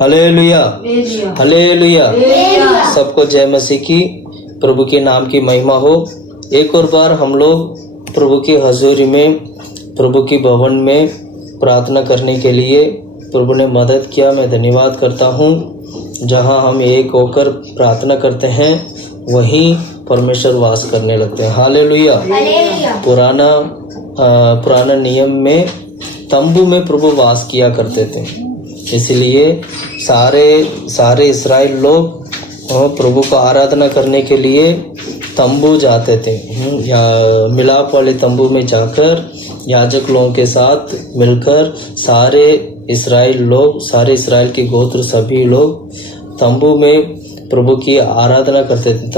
Hallelujah, hallelujah. सबको जय मसीह की, प्रभु के नाम की महिमा हो। एक और बार हम लोग प्रभु की हजूरी में, प्रभु की भवन में प्रार्थना करने के लिए प्रभु ने मदद किया। मैं धन्यवाद करता हूँ। जहाँ हम एक होकर प्रार्थना करते हैं वहीं परमेश्वर वास करने लगते हैं। हालेलुया। पुराना नियम में तंबू में प्रभु वास किया करते थे, इसलिए सारे इस्राएल लोग प्रभु को आराधना करने के लिए तंबू जाते थे। या मिलाप वाले तंबू में जाकर याजक लोगों के साथ मिलकर सारे इस्राएल के गोत्र सभी लोग तंबू में प्रभु की आराधना करते थे।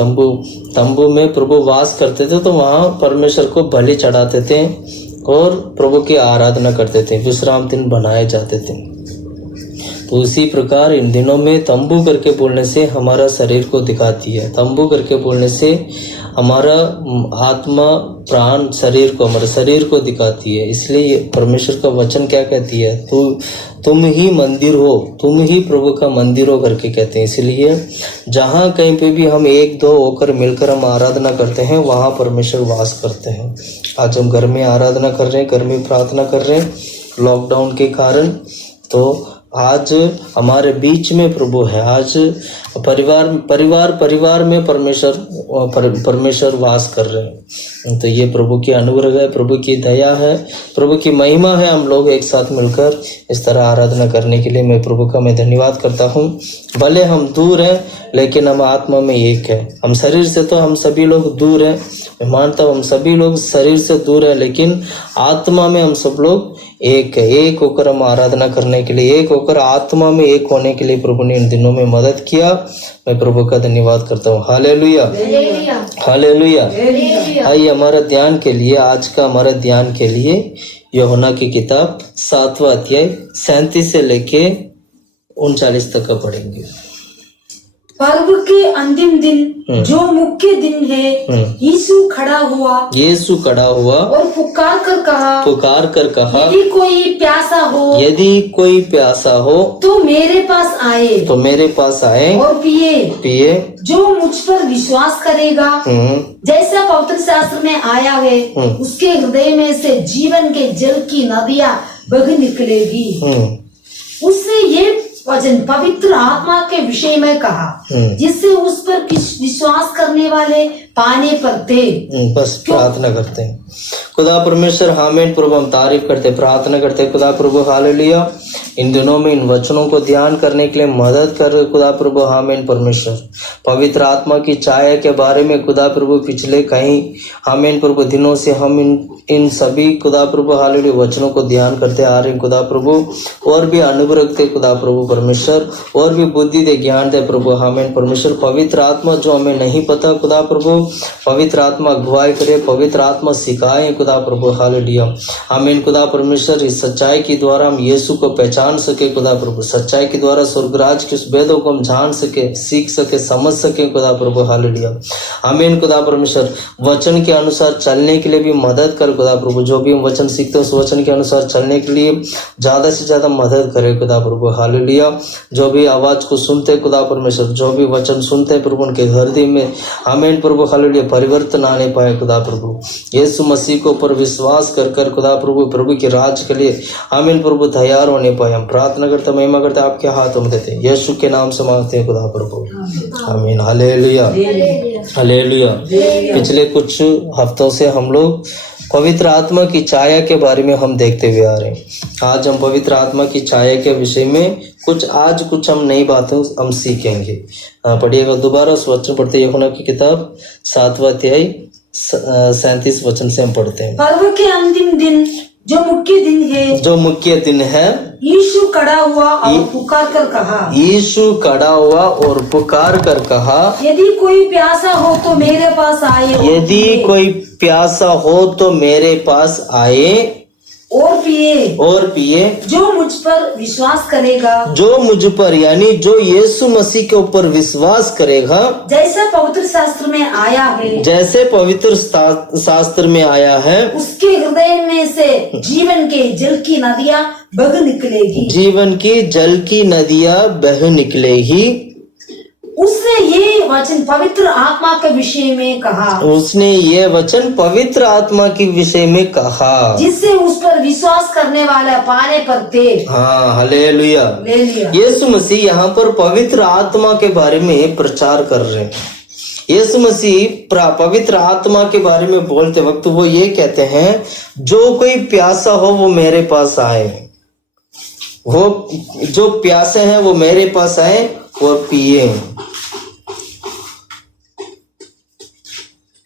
तंबू में प्रभु वास करते थे, तो वहाँ परमेश्वर को बलि चढ़ाते थे और प्रभु की आराधना करते थे। विश्राम दिन बनाए जाते थे। तो उसी प्रकार इन दिनों में तंबू करके बोलने से हमारा शरीर को दिखाती है। तंबू करके बोलने से हमारा आत्मा, प्राण, हमारे शरीर को दिखाती है। इसलिए परमेश्वर का वचन क्या कहती है? तुम ही मंदिर हो, तुम ही प्रभु का मंदिर हो करके कहते हैं। इसलिए जहाँ कहीं पे भी हम एक दो होकर मिलकर हम आराधना करते हैं, वहाँ परमेश्वर वास करते हैं। आज हम घर में आराधना कर रहे हैं, घर में प्रार्थना कर रहे हैं लॉकडाउन के कारण। तो आज हमारे बीच में प्रभु है। आज परिवार में परमेश्वर वास कर रहे हैं। तो ये प्रभु की अनुग्रह है, प्रभु की दया है, प्रभु की महिमा है। हम लोग एक साथ मिलकर इस तरह आराधना करने के लिए मैं प्रभु का धन्यवाद करता हूँ। भले हम दूर हैं लेकिन हम आत्मा में एक है। हम शरीर से तो हम सभी लोग दूर हैं, मैं मानता हूँ हम सभी लोग शरीर से दूर है, लेकिन आत्मा में हम सब लोग एक है। एक होकर हम आराधना करने के लिए, एक होकर आत्मा में एक होने के लिए प्रभु ने इन दिनों में मदद किया। मैं प्रभु का धन्यवाद करता हूँ। Hallelujah, hallelujah. आइए हमारा ध्यान के लिए, आज का हमारा ध्यान के लिए यूहन्ना की किताब 7वां अध्याय 37 से लेके 39 तक का पढ़ेंगे। पर्व के अंतिम दिन जो मुख्य दिन है, यीशु खड़ा हुआ और पुकार कर कहा यदि कोई प्यासा हो तो मेरे पास आए और पिए। जो मुझ पर विश्वास करेगा, जैसा पवित्र शास्त्र में आया है, उसके हृदय में से जीवन के जल की नदियां बह निकलेगी। उससे ये वचन पवित्र आत्मा के विषय में कहा, जिससे उस पर विश्वास करने वाले पाने पर थे। बस प्रार्थना करते हैं। खुदा परमेश्वर, आमीन प्रभु, हम तारीफ करते, प्रार्थना करते खुदा प्रभु। हालेलुया। इन दिनों में इन वचनों को ध्यान करने के लिए मदद कर खुदा प्रभु। आमीन परमेश्वर, पवित्र आत्मा की छाया के बारे में खुदा प्रभु पिछले कई आमीन प्रभु दिनों से हम इन सभी खुदा प्रभु हालेलुया वचनों को ध्यान करते आ रहे हैं खुदा प्रभु। और भी अनुग्रह दे खुदा प्रभु परमेश्वर, और भी बुद्धि दे, ज्ञान दे प्रभु। आमीन परमेश्वर। पवित्र आत्मा जो हमें नहीं पता खुदा प्रभु, पवित्र आत्मा अगुवाई करे, पवित्र आत्मा सिखाए खुदा प्रभु। हालेलुया। आमीन खुदा परमेश्वर। इस सच्चाई के द्वारा हम यीशु को पहचान सके खुदा प्रभु। सच्चाई के द्वारा स्वर्गराज के उस वेदों को हम जान सके, सीख सके, समझ सके खुदा प्रभु। हालेलुया। आमीन खुदा परमेश्वर। वचन के अनुसार चलने के लिए भी मदद कर खुदा प्रभु। जो भी हम वचन सीखते हैं उस वचन के अनुसार चलने के लिए ज्यादा से ज्यादा मदद करे खुदा प्रभु। हालेलुया। जो भी आवाज को सुनते खुदा परमेश्वर, जो भी वचन सुनते प्रभु, उनके हृदय में आमीन प्रभु हालेलुया परिवर्तन आने पाए खुदा प्रभु। यीशु मसीह को पर विश्वास कर खुदा प्रभु, प्रभु के राज के लिए आमीन प्रभु तैयार होने पाए। हम प्रार्थना करते, महिमा करते, आपके हाथों में देते, यीशु के नाम से मांगते हैं खुदा प्रभु। आमीन। Hallelujah, hallelujah. पिछले कुछ हफ्तों से हम लोग पवित्र आत्मा की छाया के बारे में हम देखते हुए आ रहे हैं। आज हम पवित्र आत्मा की छाया के विषय में कुछ हम नई बातें हम सीखेंगे। पढ़िएगा दोबारा उस वचन पढ़ते, यूहन्ना की किताब 7वां अध्याय 37 वचन से हम पढ़ते हैं। पर्व के अंतिम दिन जो मुख्य दिन है, यीशु खड़ा हुआ और पुकार कर कहा यदि कोई प्यासा हो तो मेरे पास आए और पिए जो मुझ पर विश्वास करेगा यानी जो यीशु मसीह के ऊपर विश्वास करेगा, जैसा पवित्र शास्त्र में आया है उसके हृदय में से जीवन के जल की नदियां बह निकलेगी। उसने ये वचन पवित्र आत्मा के विषय में कहा जिससे उस पर विश्वास करने वाला पाने पर थे। हाँ, हालेलुया। यीशु मसीह यहाँ पर पवित्र आत्मा के बारे में प्रचार कर रहे हैं। यीशु मसीह पवित्र आत्मा के बारे में बोलते वक्त वो ये कहते हैं, जो कोई प्यासा हो वो मेरे पास आए, वो जो प्यासे हैं वो मेरे पास आए और पिए।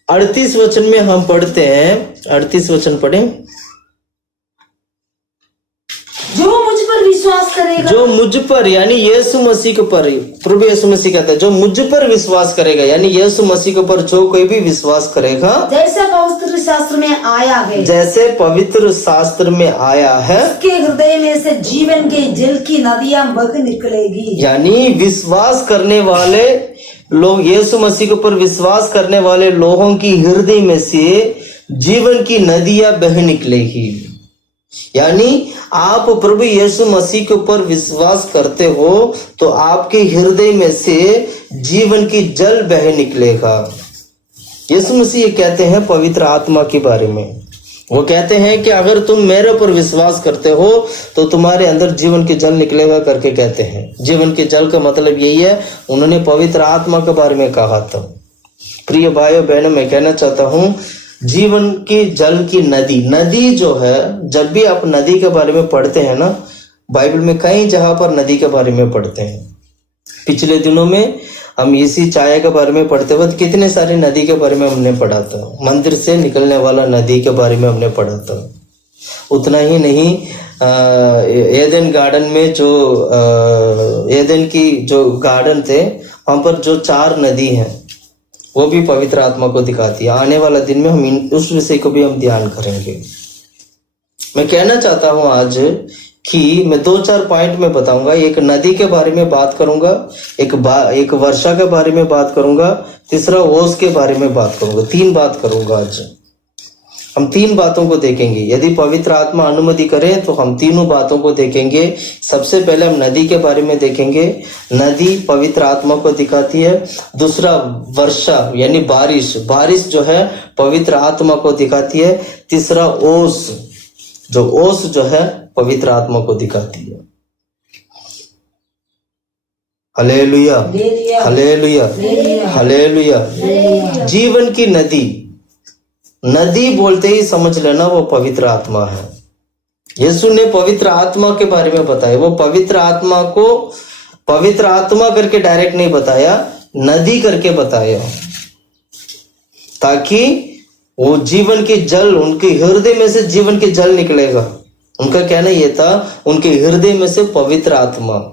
38 वचन में हम पढ़ते हैं, 38 वचन पढ़े, जो मुझ पर यानी यीशु मसीह के पर, प्रभु यीशु मसीह कहते हैं जो मुझ पर विश्वास करेगा, यानी यीशु मसीह के पर जो कोई भी विश्वास करेगा, जैसा पवित्र शास्त्र में आया है उसके हृदय में से जीवन के जल की नदियां बह निकलेगी। यानी विश्वास करने वाले लोग, यीशु मसीह के ऊपर विश्वास करने वाले लोगों की हृदय में से जीवन की नदियां बह निकलेगी। यानी आप प्रभु यीशु मसीह के ऊपर विश्वास करते हो तो आपके हृदय में से जीवन की जल बह निकलेगा। यीशु मसीह कहते हैं पवित्र आत्मा के बारे में, वो कहते हैं कि अगर तुम मेरे ऊपर विश्वास करते हो तो तुम्हारे अंदर जीवन के जल निकलेगा करके कहते हैं। जीवन के जल का मतलब यही है, उन्होंने पवित्र आत्मा के बारे में कहा था। प्रिय भाइयों बहनों, मैं कहना चाहता हूँ जीवन के जल की नदी जो है, जब भी आप नदी के बारे में पढ़ते हैं ना, बाइबल में कई जगह पर नदी के बारे में पढ़ते हैं। पिछले दिनों में हम इसी चाय के बारे में पढ़ते वक्त कितने सारे नदी के बारे में हमने पढ़ा था। मंदिर से निकलने वाला नदी के बारे में हमने पढ़ा था। उतना ही नहीं, एदन गार्डन में जो एदन की जो गार्डन थे वहां पर जो 4 नदी हैं वो भी पवित्र आत्मा को दिखाती है। आने वाला दिन में हम उस विषय को भी हम ध्यान करेंगे। मैं कहना चाहता हूं आज कि मैं 2-4 पॉइंट में बताऊंगा। एक नदी के बारे में बात करूंगा, एक वर्षा के बारे में बात करूंगा, तीसरा ओस के बारे में बात करूंगा। 3 बात करूंगा आज। हम 3 बातों को देखेंगे। यदि पवित्र आत्मा अनुमति करे तो हम तीनों बातों को देखेंगे। सबसे पहले हम नदी के बारे में देखेंगे। नदी पवित्र आत्मा को दिखाती है। दूसरा वर्षा यानी बारिश जो है पवित्र आत्मा को दिखाती है। तीसरा ओस जो है पवित्र आत्मा को दिखाती है। Hallelujah, hallelujah, hallelujah. जीवन की नदी बोलते ही समझ लेना वो पवित्र आत्मा है। यीशु ने पवित्र आत्मा के बारे में बताया। वो पवित्र आत्मा को पवित्र आत्मा करके डायरेक्ट नहीं बताया, नदी करके बताया, ताकि वो जीवन के जल, उनके हृदय में से जीवन के जल निकलेगा। उनका कहना यह था, उनके हृदय में से पवित्र आत्मा,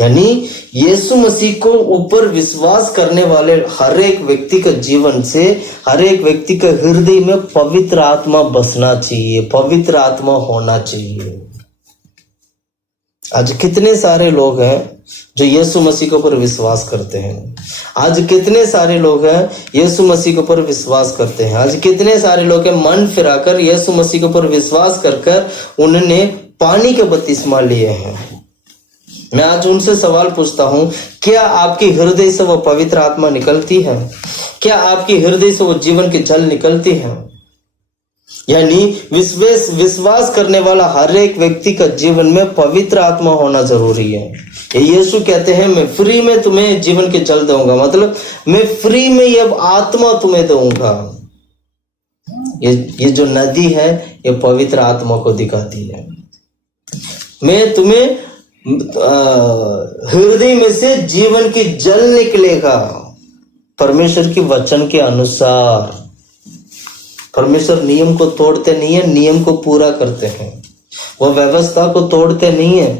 यानी यीशु मसीह को ऊपर विश्वास करने वाले हर एक व्यक्ति का जीवन से, हर एक व्यक्ति के हृदय में पवित्र आत्मा बसना चाहिए, पवित्र आत्मा होना चाहिए। आज कितने सारे लोग हैं जो यीशु मसीह के ऊपर विश्वास करते हैं। आज कितने सारे लोग हैं यीशु मसीह के ऊपर विश्वास करते हैं। आज कितने सारे लोग हैं मन फिराकर यीशु मसीह के ऊपर विश्वास कर उन्होंने पानी के बपतिस्मा लिए हैं। मैं आज उनसे सवाल पूछता हूं, क्या आपके हृदय से वो पवित्र आत्मा निकलती है? क्या आपके हृदय से वो जीवन के जल निकलती है? यानी विश्वास करने वाला हर एक व्यक्ति का जीवन में पवित्र आत्मा होना जरूरी है। यीशु कहते हैं, मैं फ्री में तुम्हें जीवन के जल दूंगा, मतलब मैं फ्री में ये आत्मा तुम्हें दूंगा। ये जो नदी है ये पवित्र आत्मा को दिखाती है। मैं तुम्हें हृदय में से जीवन की जल निकलेगा परमेश्वर की वचन के अनुसार। परमेश्वर नियम को तोड़ते नहीं है, नियम को पूरा करते हैं। वो व्यवस्था को तोड़ते नहीं है,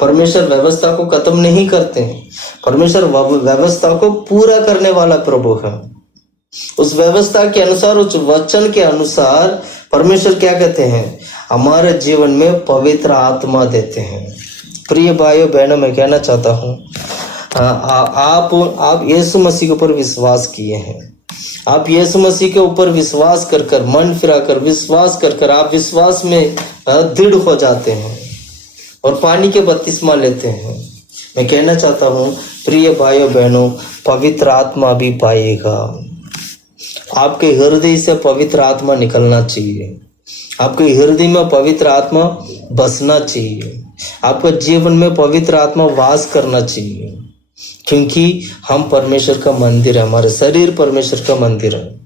परमेश्वर व्यवस्था को खत्म नहीं करते हैं। परमेश्वर व्यवस्था को पूरा करने वाला प्रभु है। उस व्यवस्था के अनुसार, उस वचन के अनुसार परमेश्वर क्या कहते हैं, हमारे जीवन में पवित्र आत्मा देते हैं। प्रिय भाइयों बहनों, मैं कहना चाहता हूँ, आप यीशु मसीह के ऊपर विश्वास किए हैं, आप यीशु मसीह के ऊपर विश्वास कर कर, मन फिरा कर विश्वास कर कर आप विश्वास में दृढ़ हो जाते हैं और पानी के बपतिस्मा लेते हैं। मैं कहना चाहता हूँ प्रिय भाइयों बहनों, पवित्र आत्मा भी पाएगा। आपके हृदय से पवित्र आत्मा निकलना चाहिए, आपके हृदय में पवित्र आत्मा बसना चाहिए, आपके जीवन में पवित्र आत्मा वास करना चाहिए, क्योंकि हम परमेश्वर का मंदिर है, हमारे शरीर परमेश्वर का मंदिर है।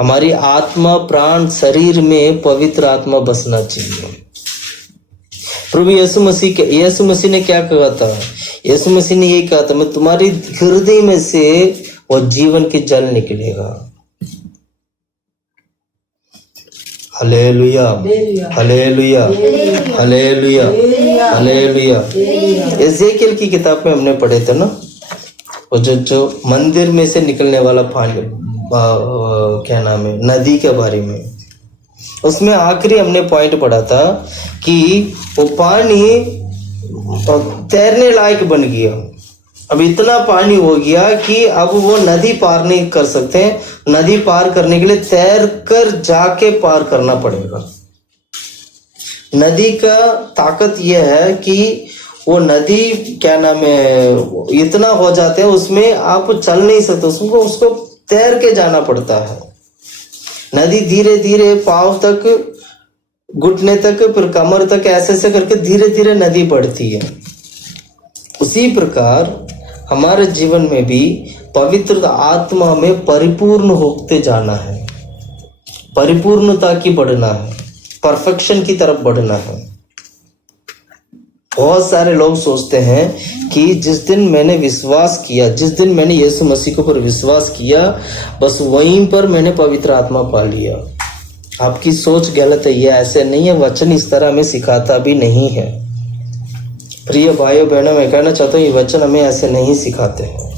हमारी आत्मा प्राण शरीर में पवित्र आत्मा बसना चाहिए। प्रभु यीशु मसीह ने क्या कहा था, यीशु मसीह ने यही कहा था, मैं तुम्हारी हृदय में से वो जीवन की जल निकलेगा। Hallelujah, hallelujah, hallelujah, hallelujah. Ezekiel की किताब में हमने पढ़े थे ना, वो जो मंदिर में से निकलने वाला पानी, क्या नाम है, नदी के बारे में। उसमें आखिरी हमने पॉइंट पढ़ा था कि वो पानी तैरने लायक बन गया। अब इतना पानी हो गया कि अब वो नदी पार नहीं कर सकते, नदी पार करने के लिए तैर कर जाके पार करना पड़ेगा। नदी का ताकत यह है कि वो नदी, क्या नाम है, इतना हो जाते हैं उसमें आप चल नहीं सकते, उसको तैर के जाना पड़ता है। नदी धीरे धीरे पांव तक, घुटने तक, फिर कमर तक, ऐसे करके धीरे धीरे नदी बढ़ती है। उसी प्रकार हमारे जीवन में भी पवित्र आत्मा में परिपूर्ण होते जाना है, परिपूर्णता की बढ़ना है, परफेक्शन की तरफ बढ़ना है। बहुत सारे लोग सोचते हैं कि जिस दिन मैंने विश्वास किया, जिस दिन मैंने यीशु मसीह के ऊपर विश्वास किया, बस वहीं पर मैंने पवित्र आत्मा पा लिया। आपकी सोच गलत है, ये ऐसे नहीं है, वचन इस तरह हमें सिखाता भी नहीं है। प्रिय भाइयों बहनों, मैं कहना चाहता हूँ ये वचन हमें ऐसे नहीं सिखाते हैं।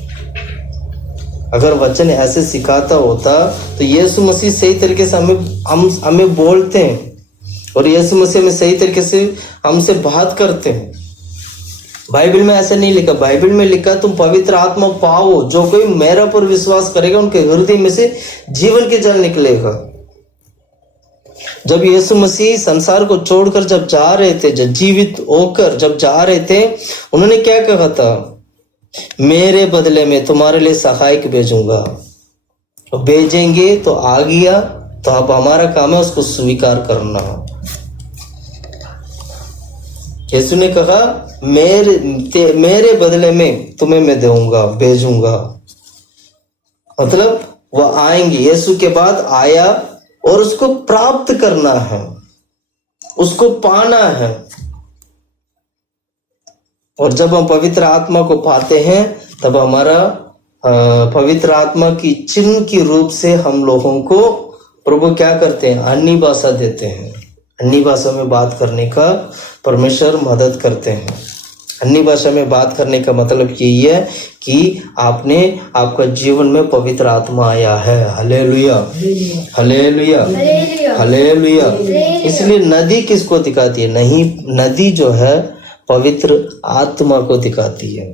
अगर वचन ऐसे सिखाता होता तो यीशु मसीह सही तरीके से हमें बोलते हैं और यीशु मसीह में सही तरीके से हमसे बात करते हैं। बाइबल में ऐसा नहीं लिखा, बाइबल में लिखा तुम पवित्र आत्मा पाओ, जो कोई मेरा पर विश्वास करेगा उनके हृदय में से जीवन के जल निकलेगा। जब यीशु मसीह संसार को छोड़कर जब जा रहे थे, जब जीवित होकर जब जा रहे थे, उन्होंने क्या कहा था, मेरे बदले में तुम्हारे लिए सहायक भेजूंगा। तो भेजेंगे तो आ गया, तो अब हमारा काम है उसको स्वीकार करना। यीशु ने कहा मेरे बदले में तुम्हें मैं दूंगा, भेजूंगा। मतलब वह आएंगे, यीशु के बाद आया और उसको प्राप्त करना है, उसको पाना है। और जब हम पवित्र आत्मा को पाते हैं तब हमारा पवित्र आत्मा की चिन्ह के रूप से हम लोगों को प्रभु क्या करते हैं, अन्य भाषा देते हैं। अन्य भाषा में बात करने का परमेश्वर मदद करते हैं। अन्य भाषा में बात करने का मतलब यही है कि आपका जीवन में पवित्र आत्मा आया है। Hallelujah, hallelujah, hallelujah. इसलिए नदी किसको दिखाती है? नहीं, नदी जो है पवित्र आत्मा को दिखाती है।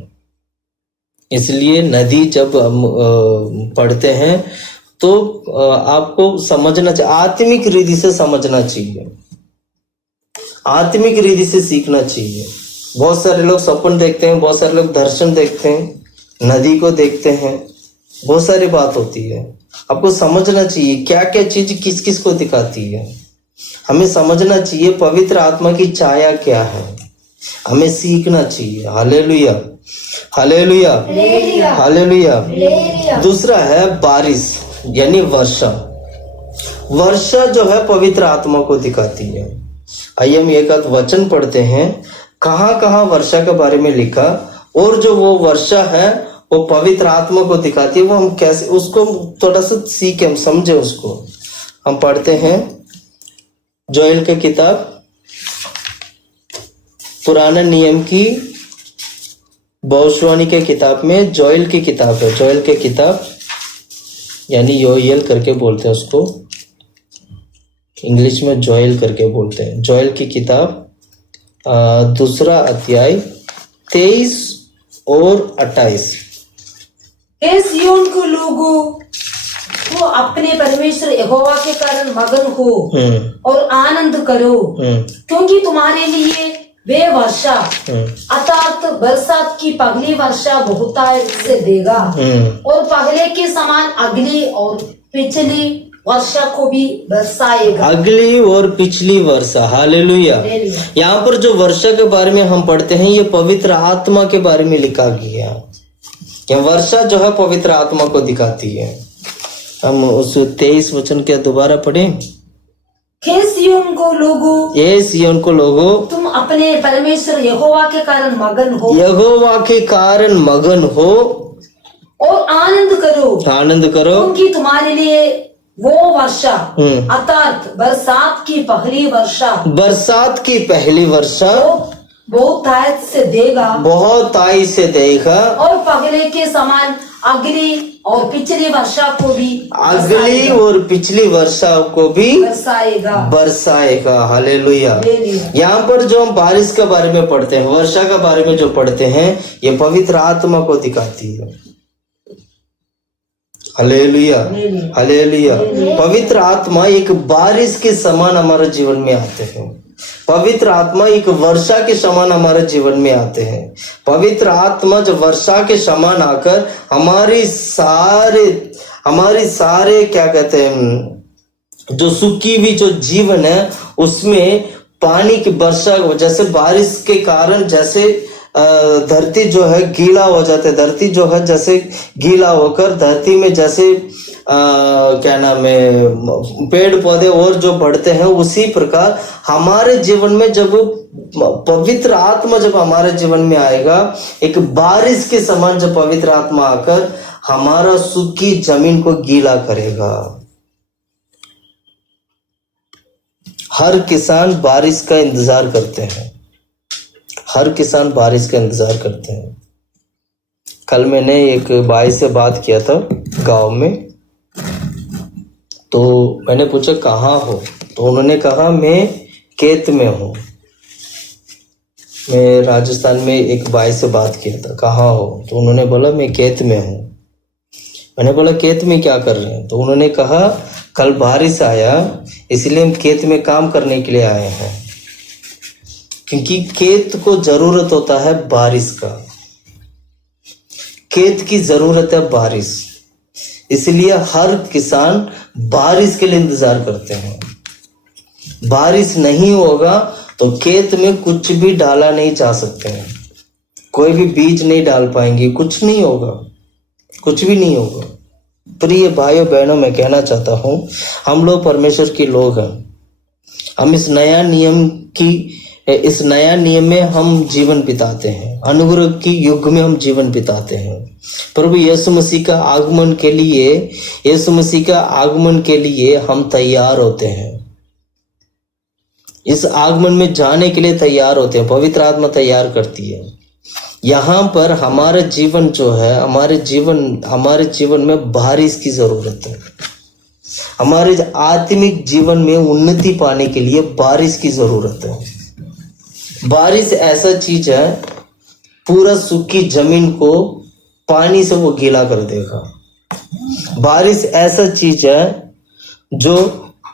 इसलिए नदी जब हम पढ़ते हैं तो आपको समझना चाहिए, आत्मिक रीति से समझना चाहिए, आत्मिक रीति से सीखना चाहिए। बहुत सारे लोग सपन देखते हैं, बहुत सारे लोग दर्शन देखते हैं, नदी को देखते हैं, बहुत सारी बात होती है। आपको समझना चाहिए क्या क्या चीज किस किस को दिखाती है। हमें समझना चाहिए पवित्र आत्मा की छाया क्या है, हमें सीखना चाहिए। Hallelujah, hallelujah, hallelujah. दूसरा है बारिश यानी वर्षा। वर्षा जो है पवित्र आत्मा को दिखाती है। आइए हम एक आध वचन पढ़ते हैं, कहाँ कहाँ वर्षा के बारे में लिखा, और जो वो वर्षा है वो पवित्र आत्मा को दिखाती है। वो हम कैसे उसको थोड़ा सा सीखे, हम समझे उसको। हम पढ़ते हैं जोएल की किताब, पुराने नियम की भविष्यवाणी के किताब में जोएल की किताब है। जोएल की किताब यानी योएल करके बोलते हैं उसको। इंग्लिश में जोएल करके बोलते हैं। जोएल की किताब 2 अध्याय 23 और 28। हे सिय्योन के लोगों, वो अपने परमेश्वर यहोवा के कारण मगन हो और आनंद करो, क्योंकि तुम्हारे लिए वे वर्षा अर्थात बरसात की पहली वर्षा बहुतायत से देगा और पहले के समान अगली और पिछली वर्षा को भी बरसाएगा। अगली और पिछली वर्षा, हालेलुया। यहाँ पर जो वर्षा के बारे में हम पढ़ते हैं, ये पवित्र आत्मा के बारे में लिखा गया। यह वर्षा जो है पवित्र आत्मा को दिखाती है। हम उस 23 वचन क्या दोबारा पढ़ें? हे सिय्योन को लोगों, ये सिय्योन को लोगों, तुम अपने परमेश्वर यहोवा के कारण मगन हो, यहोवा के कारण मगन हो और आनंद करो, क्योंकि तुम्हारे लिए वो वर्षा अर्थात बरसात की पहली वर्षा बहुतायत से देगा और पहले के समान अगली और पिछली वर्षा को भी बरसाएगा। हालेलुया। यहाँ पर जो हम बारिश के बारे में पढ़ते हैं, वर्षा के बारे में जो पढ़ते हैं, ये पवित्र आत्मा को दिखाती है। Hallelujah, hallelujah. पवित्र आत्मा एक बारिश के समान हमारे जीवन में आते हैं। पवित्र आत्मा एक वर्षा के समान हमारे जीवन में आते हैं। पवित्र आत्मा जो वर्षा के समान आकर हमारी सारे क्या कहते हैं, जो सूखी हुई जो जीवन है उसमें पानी की वर्षा, जैसे बारिश के कारण जैसे धरती जो है गीला हो जाता है, धरती जो है जैसे गीला होकर धरती में जैसे क्या नाम है पेड़ पौधे और जो बढ़ते हैं, उसी प्रकार हमारे जीवन में जब पवित्र आत्मा जब हमारे जीवन में आएगा, एक बारिश के समान जब पवित्र आत्मा आकर हमारा सूखी जमीन को गीला करेगा। हर किसान बारिश का इंतजार करते हैं, हर किसान बारिश का इंतजार करते हैं। कल मैंने एक भाई से बात किया था गांव में, तो मैंने पूछा कहाँ हो, तो उन्होंने कहा मैं खेत में हूँ। मैं राजस्थान में एक भाई से बात किया था, कहाँ हो, तो उन्होंने बोला मैं खेत में हूँ। मैंने बोला खेत में क्या कर रहे हैं, तो उन्होंने कहा कल बारिश आया इसलिए हम खेत में काम करने के लिए आए हैं, क्योंकि खेत को जरूरत होता है बारिश का, खेत की जरूरत है बारिश, इसलिए हर किसान बारिश के लिए इंतजार करते हैं। बारिश नहीं होगा तो खेत में कुछ भी डाला नहीं जा सकते हैं, कोई भी बीज नहीं डाल पाएंगे, कुछ नहीं होगा, कुछ भी नहीं होगा। प्रिय भाइयों बहनों, मैं कहना चाहता हूं, हम लोग परमेश्वर के लोग हैं। हम इस नया नियम में हम जीवन बिताते हैं, अनुग्रह की युग में हम जीवन बिताते हैं। प्रभु यीशु मसीह का आगमन के लिए हम तैयार होते हैं, इस आगमन में जाने के लिए तैयार होते हैं। पवित्र आत्मा तैयार करती है। यहाँ पर हमारा जीवन जो है, हमारे जीवन में बारिश की जरूरत है। हमारे आत्मिक जीवन में उन्नति पाने के लिए बारिश की जरूरत है। बारिश ऐसा चीज है, पूरा सूखी जमीन को पानी से वो गीला कर देगा। बारिश ऐसा चीज है जो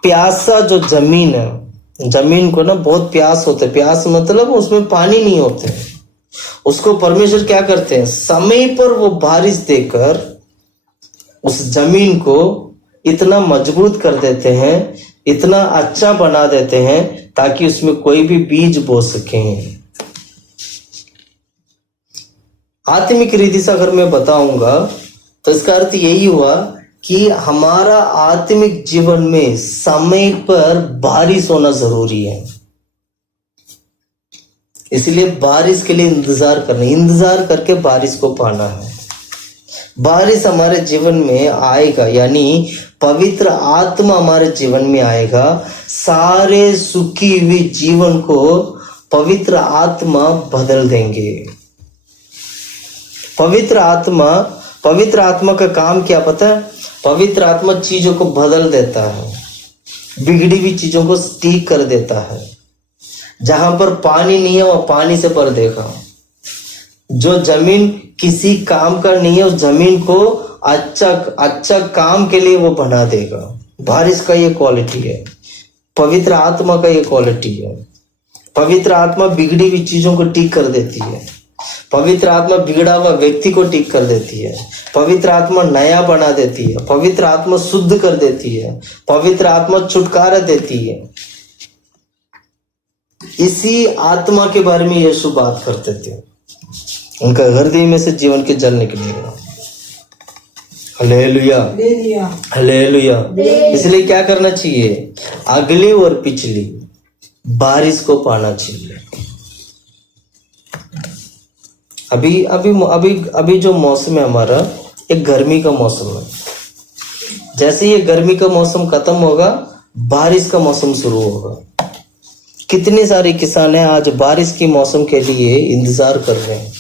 प्यासा जो जमीन है, जमीन को ना बहुत प्यास होता है, प्यास मतलब उसमें पानी नहीं होते, उसको परमेश्वर क्या करते हैं, समय पर वो बारिश देकर उस जमीन को इतना मजबूत कर देते हैं, इतना अच्छा बना देते हैं ताकि उसमें कोई भी बीज बो सके। आत्मिक रीति से अगर मैं बताऊंगा तो इसका अर्थ यही हुआ कि हमारा आत्मिक जीवन में समय पर बारिश होना जरूरी है। इसलिए बारिश के लिए इंतजार करके बारिश को पाना है। बारिश हमारे जीवन में आएगा, यानी पवित्र आत्मा हमारे जीवन में आएगा। सारे सुखी हुए जीवन को पवित्र आत्मा बदल देंगे। पवित्र आत्मा का काम क्या पता है? पवित्र आत्मा चीजों को बदल देता है। बिगड़ी हुई चीजों को ठीक कर देता है। जहां पर पानी नहीं है वह पानी से भर देगा। जो जमीन किसी काम का नहीं है उस जमीन को अच्छा काम के लिए वो बना देगा। बारिश का ये क्वालिटी है, पवित्र आत्मा का ये क्वालिटी है। पवित्र आत्मा बिगड़ी हुई चीजों को ठीक कर देती है। पवित्र आत्मा बिगड़ा हुआ व्यक्ति को ठीक कर देती है। पवित्र आत्मा नया बना देती है। पवित्र आत्मा शुद्ध कर देती है। पवित्र आत्मा छुटकारा देती है। इसी आत्मा के बारे में यीशु बात करते थे। उनका हृदय में से जीवन के जल निकलेगा। Hallelujah, hallelujah. इसलिए क्या करना चाहिए? अगली और पिछली बारिश को पाना चाहिए। अभी जो मौसम है हमारा, एक गर्मी का मौसम है। जैसे ये गर्मी का मौसम खत्म होगा, बारिश का मौसम शुरू होगा। कितने सारे किसान हैं आज बारिश के मौसम के लिए इंतजार कर रहे हैं।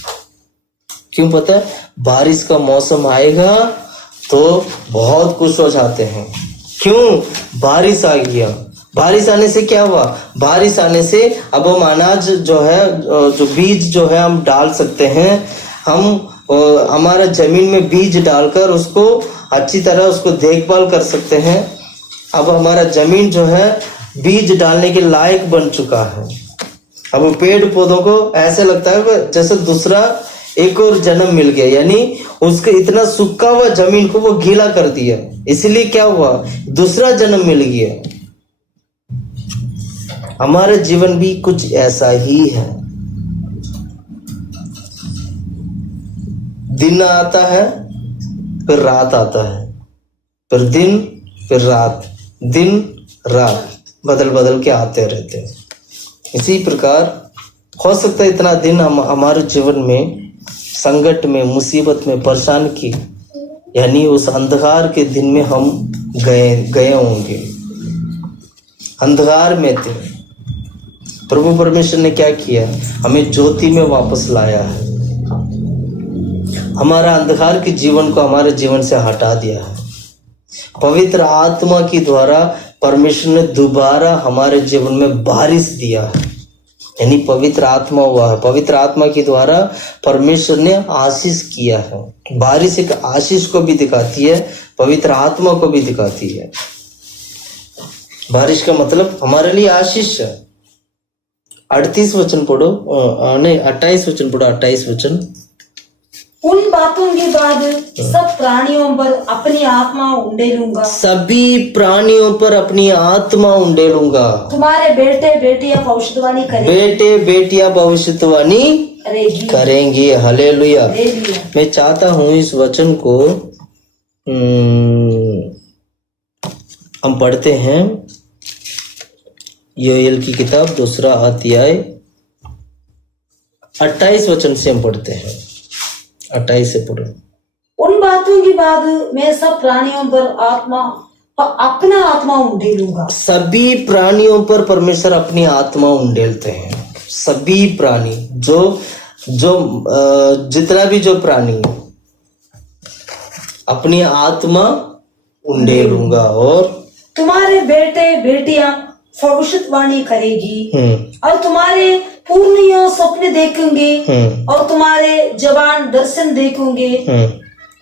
क्यों पता है? बारिश का मौसम आएगा तो बहुत खुश हो जाते हैं। क्यों? बारिश आ गया। बारिश आने से क्या हुआ? बारिश आने से अब हम अनाज जो है, जो बीज जो है हम डाल सकते हैं। हम हमारा जमीन में बीज डालकर उसको अच्छी तरह उसको देखभाल कर सकते हैं। अब हमारा जमीन जो है बीज डालने के लायक बन चुका है। अब पेड़ पौधों को ऐसे लगता है जैसे दूसरा एक और जन्म मिल गया, यानी उसके इतना सूखा हुआ जमीन को वो गीला कर दिया। इसलिए क्या हुआ? दूसरा जन्म मिल गया। हमारा जीवन भी कुछ ऐसा ही है। दिन आता है, फिर रात आता है, फिर दिन, फिर रात, दिन रात बदल बदल के आते रहते हैं। इसी प्रकार हो सकता है इतना दिन हमारे जीवन में संकट में, मुसीबत में, परेशान की, यानी उस अंधकार के दिन में हम गए होंगे। अंधकार में थे, प्रभु परमेश्वर ने क्या किया? हमें ज्योति में वापस लाया है। हमारा अंधकार के जीवन को हमारे जीवन से हटा दिया है। पवित्र आत्मा के द्वारा परमेश्वर ने दोबारा हमारे जीवन में बारिश दिया है, यानी पवित्र आत्मा हुआ है। पवित्र आत्मा के द्वारा परमेश्वर ने आशीष किया है। बारिश एक आशीष को भी दिखाती है, पवित्र आत्मा को भी दिखाती है। बारिश का मतलब हमारे लिए आशीष है। 38 वचन पढ़ो, नहीं 28 वचन पढ़ो। 28 वचन। उन बातों के बाद सब प्राणियों पर अपनी आत्मा उंडेलूंगा। सभी प्राणियों पर अपनी आत्मा उंडेलूंगा। तुम्हारे बेटे बेटियां भविष्यवाणी करेंगे। बेटे बेटियां भविष्यवाणी करेंगे। हालेलुया। मैं चाहता हूं इस वचन को हम पढ़ते हैं। योएल की किताब 2 अध्याय 28 वचन से हम पढ़ते हैं। 28 से पढ़ो। उन बातों के बाद मैं सब प्राणियों पर अपना आत्मा उंडेलूंगा। सभी प्राणियों पर परमेश्वर अपनी आत्मा उंडेलते हैं। सभी प्राणी, जो जितना भी जो प्राणी, अपनी आत्मा उंडेलूंगा। और तुम्हारे बेटे बेटियां भविष्यवाणी करेगी और तुम्हारे पूर्णियों स्वप्न देखेंगे और तुम्हारे जवान दर्शन देखेंगे।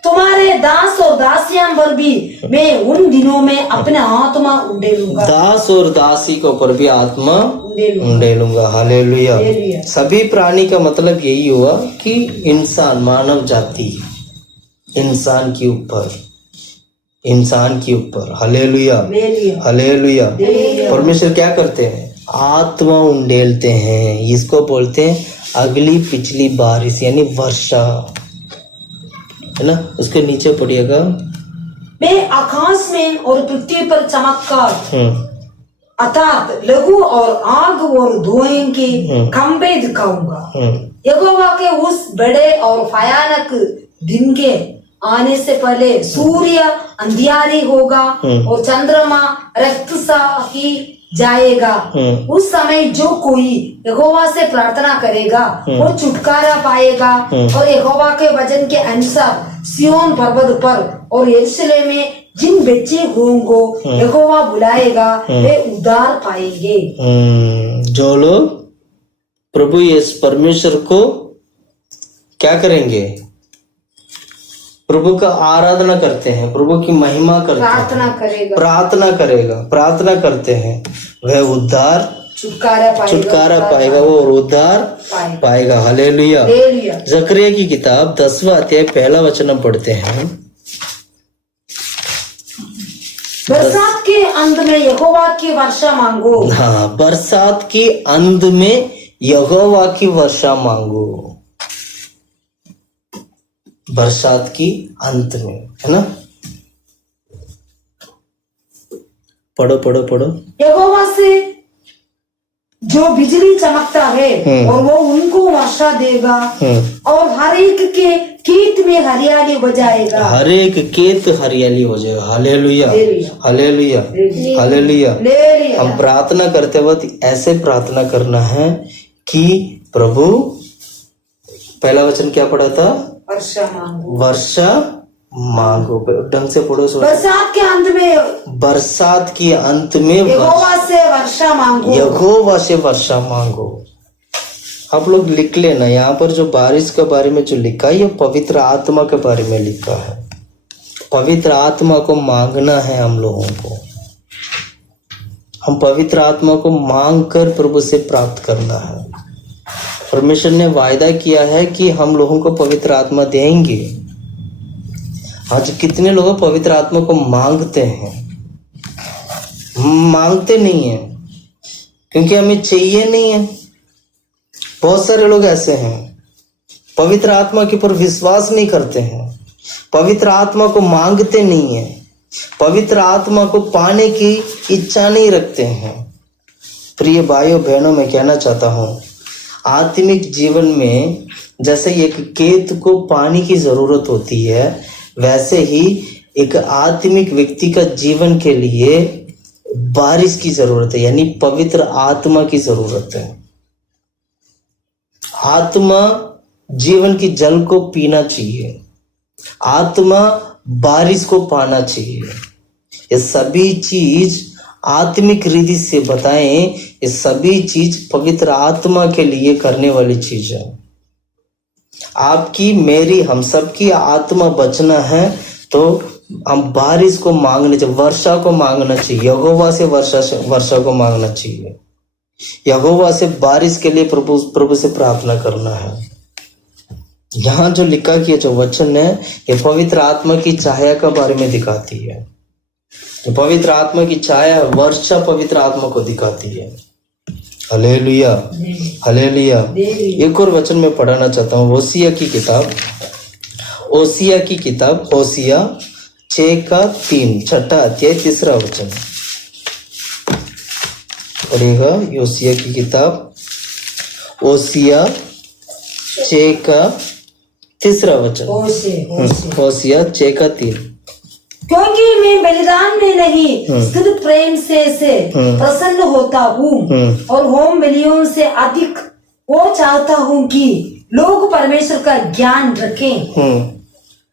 तुम्हारे दास और दासियां पर भी मैं उन दिनों में अपना आत्मा उंडेलूंगा। दास और दासी के ऊपर भी आत्मा उंडेलूंगा। हालेलुया। सभी प्राणी का मतलब यही हुआ कि इंसान, मानव जाति, इंसान के ऊपर। Hallelujah, hallelujah. परमेश्वर क्या करते हैं? आत्मा उंडेलते हैं। इसको बोलते हैं अगली पिछली बारिश, यानी वर्षा, है ना। उसके नीचे पढ़िएगा। मैं आकाश में और पृथ्वी पर चमत्कार अर्थात लघु और आग और धुएं के खंभे दिखाऊंगा। यहोवा के उस बड़े और भयानक दिन के आने से पहले सूर्य अंधियारी होगा और चंद्रमा रक्त सा ही जाएगा। उस समय जो कोई यहोवा से प्रार्थना करेगा वो छुटकारा पाएगा और यहोवा के वचन के अनुसार सिय्योन पर्वत पर और यरूशलेम में जिन बच्चे को यहोवा बुलाएगा वे उद्धार पाएंगे। जो लोग प्रभु यीशु परमेश्वर को क्या करेंगे, प्रभु का आराधना करते हैं, प्रभु की महिमा करते हैं, प्रार्थना करते हैं, वह उद्धार छुटकारा पाएगा, वो उद्धार पाएगा। हालेलुया। जकरिया की किताब 10वां अध्याय 1 वचन हम पढ़ते हैं। बरसात के अंत में यहोवा की वर्षा मांगो। हाँ, बरसात के अंत में यहोवा की वर्षा मांगो। बरसात की अंत में, है ना। पढ़ो। यहोवा से जो बिजली चमकता है और वो उनको वर्षा देगा और हर एक के खेत में हरियाली हो जाएगा। हर एक खेत हरियाली हो जाएगा। Hallelujah, hallelujah, hallelujah. हम प्रार्थना करते वक्त ऐसे प्रार्थना करना है कि प्रभु, पहला वचन क्या पढ़ा था? वर्षा मांगो। ढंग से पढ़ो। बरसात के अंत में यहोवा से वर्षा मांगो। यहोवा से वर्षा मांगो। आप लोग लिख लेना, यहाँ पर जो बारिश के बारे में जो लिखा है ये पवित्र आत्मा के बारे में लिखा है। पवित्र आत्मा को मांगना है हम लोगों को। हम पवित्र आत्मा को मांग कर प्रभु से प्राप्त करना है। परमेश्वर ने वायदा किया है कि हम लोगों को पवित्र आत्मा देंगे। आज कितने लोग पवित्र आत्मा को मांगते हैं? मांगते नहीं है क्योंकि हमें चाहिए नहीं है। बहुत सारे लोग ऐसे हैं, पवित्र आत्मा के ऊपर विश्वास नहीं करते हैं, पवित्र आत्मा को मांगते नहीं है, पवित्र आत्मा को पाने की इच्छा नहीं रखते हैं। प्रिय भाइयों बहनों, मैं कहना चाहता हूँ, आत्मिक जीवन में जैसे एक खेत को पानी की जरूरत होती है, वैसे ही एक आत्मिक व्यक्ति का जीवन के लिए बारिश की जरूरत है, यानी पवित्र आत्मा की जरूरत है। आत्मा जीवन की जल को पीना चाहिए, आत्मा बारिश को पाना चाहिए। ये सभी चीज आत्मिक रीति से बताएं, ये सभी चीज पवित्र आत्मा के लिए करने वाली चीज है। आपकी, मेरी, हम सबकी आत्मा बचना है तो हम बारिश को मांगने चाहिए, वर्षा को मांगना चाहिए, यहोवा से वर्षा को मांगना चाहिए, यहोवा से बारिश के लिए प्रभु से प्रार्थना करना है। यहाँ जो लिखा कि जो वचन है ये पवित्र आत्मा की छाया के बारे में दिखाती है। पवित्र आत्मा की छाया, वर्षा पवित्र आत्मा को दिखाती है। Hallelujah, hallelujah. एक और वचन में पढ़ाना चाहता हूँ, होसिया की किताब, होसिया 6:3, 6 अध्याय 3 वचन पढ़ेगा। होसिया की किताब होसिया 6:3 वचन। होसिया 6:3। क्योंकि मैं बलिदान में नहीं सिर्फ प्रेम से प्रसन्न होता हूँ और होम बलियों से अधिक वो चाहता हूँ कि लोग परमेश्वर का ज्ञान रखें।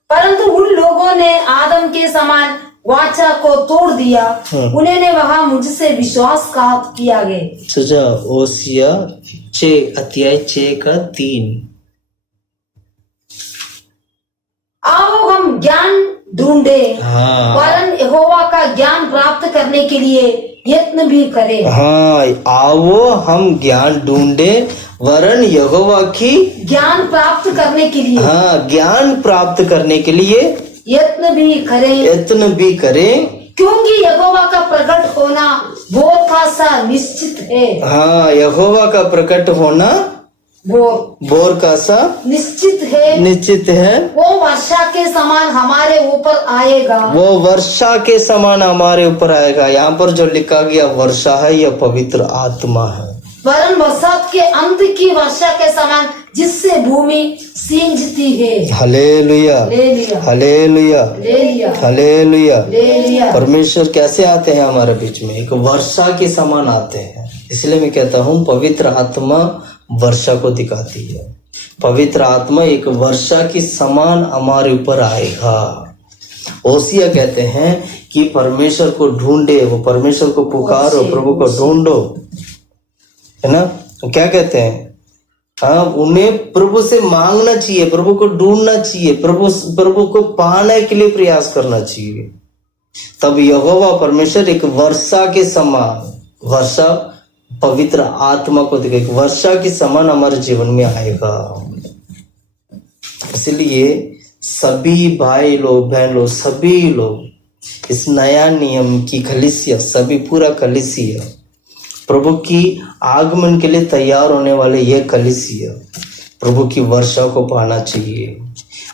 परंतु उन लोगों ने आदम के समान वाचा को तोड़ दिया, उन्होंने वहां मुझसे विश्वासघात किया गया। होसिया 6:3। आओ हम ज्ञान ढूंढे, वरन यहोवा का ज्ञान प्राप्त करने के लिए यत्न भी करें। हाँ, आओ हम ज्ञान ढूंढे वरन यहोवा की ज्ञान प्राप्त करने के लिए, हाँ, ज्ञान प्राप्त करने के लिए यत्न भी करें, क्योंकि यहोवा का प्रकट होना बहुत खासा निश्चित है। हाँ, यहोवा का प्रकट होना बोर का सा निश्चित है। वो वर्षा के समान हमारे ऊपर आएगा। यहाँ पर जो लिखा गया वर्षा है, यह पवित्र आत्मा है। वरन बरसात के अंत की वर्षा के समान जिससे भूमि सींचती है। Hallelujah, hallelujah, hallelujah. परमेश्वर कैसे आते हैं हमारे बीच में? एक वर्षा के समान आते हैं। इसलिए मैं कहता हूँ पवित्र आत्मा वर्षा को दिखाती है। पवित्र आत्मा एक वर्षा की समान हमारे ऊपर आएगा। होसिया कहते हैं कि परमेश्वर को ढूंढे, वो परमेश्वर को पुकारो, प्रभु को ढूंढो, है ना। तो क्या कहते हैं, हाँ, उन्हें प्रभु से मांगना चाहिए, प्रभु को ढूंढना चाहिए, प्रभु को पाने के लिए प्रयास करना चाहिए। तब यहोवा परमेश्वर एक वर्षा के समान, वर्षा पवित्र आत्मा को देगा, एक वर्षा के समान हमारे जीवन में आएगा। इसलिए सभी भाई लोग, बहन लोग, सभी लोग इस नया नियम की कलीसिया, सभी पूरा कलीसिया, प्रभु की आगमन के लिए तैयार होने वाले ये कलीसिया प्रभु की वर्षा को पाना चाहिए,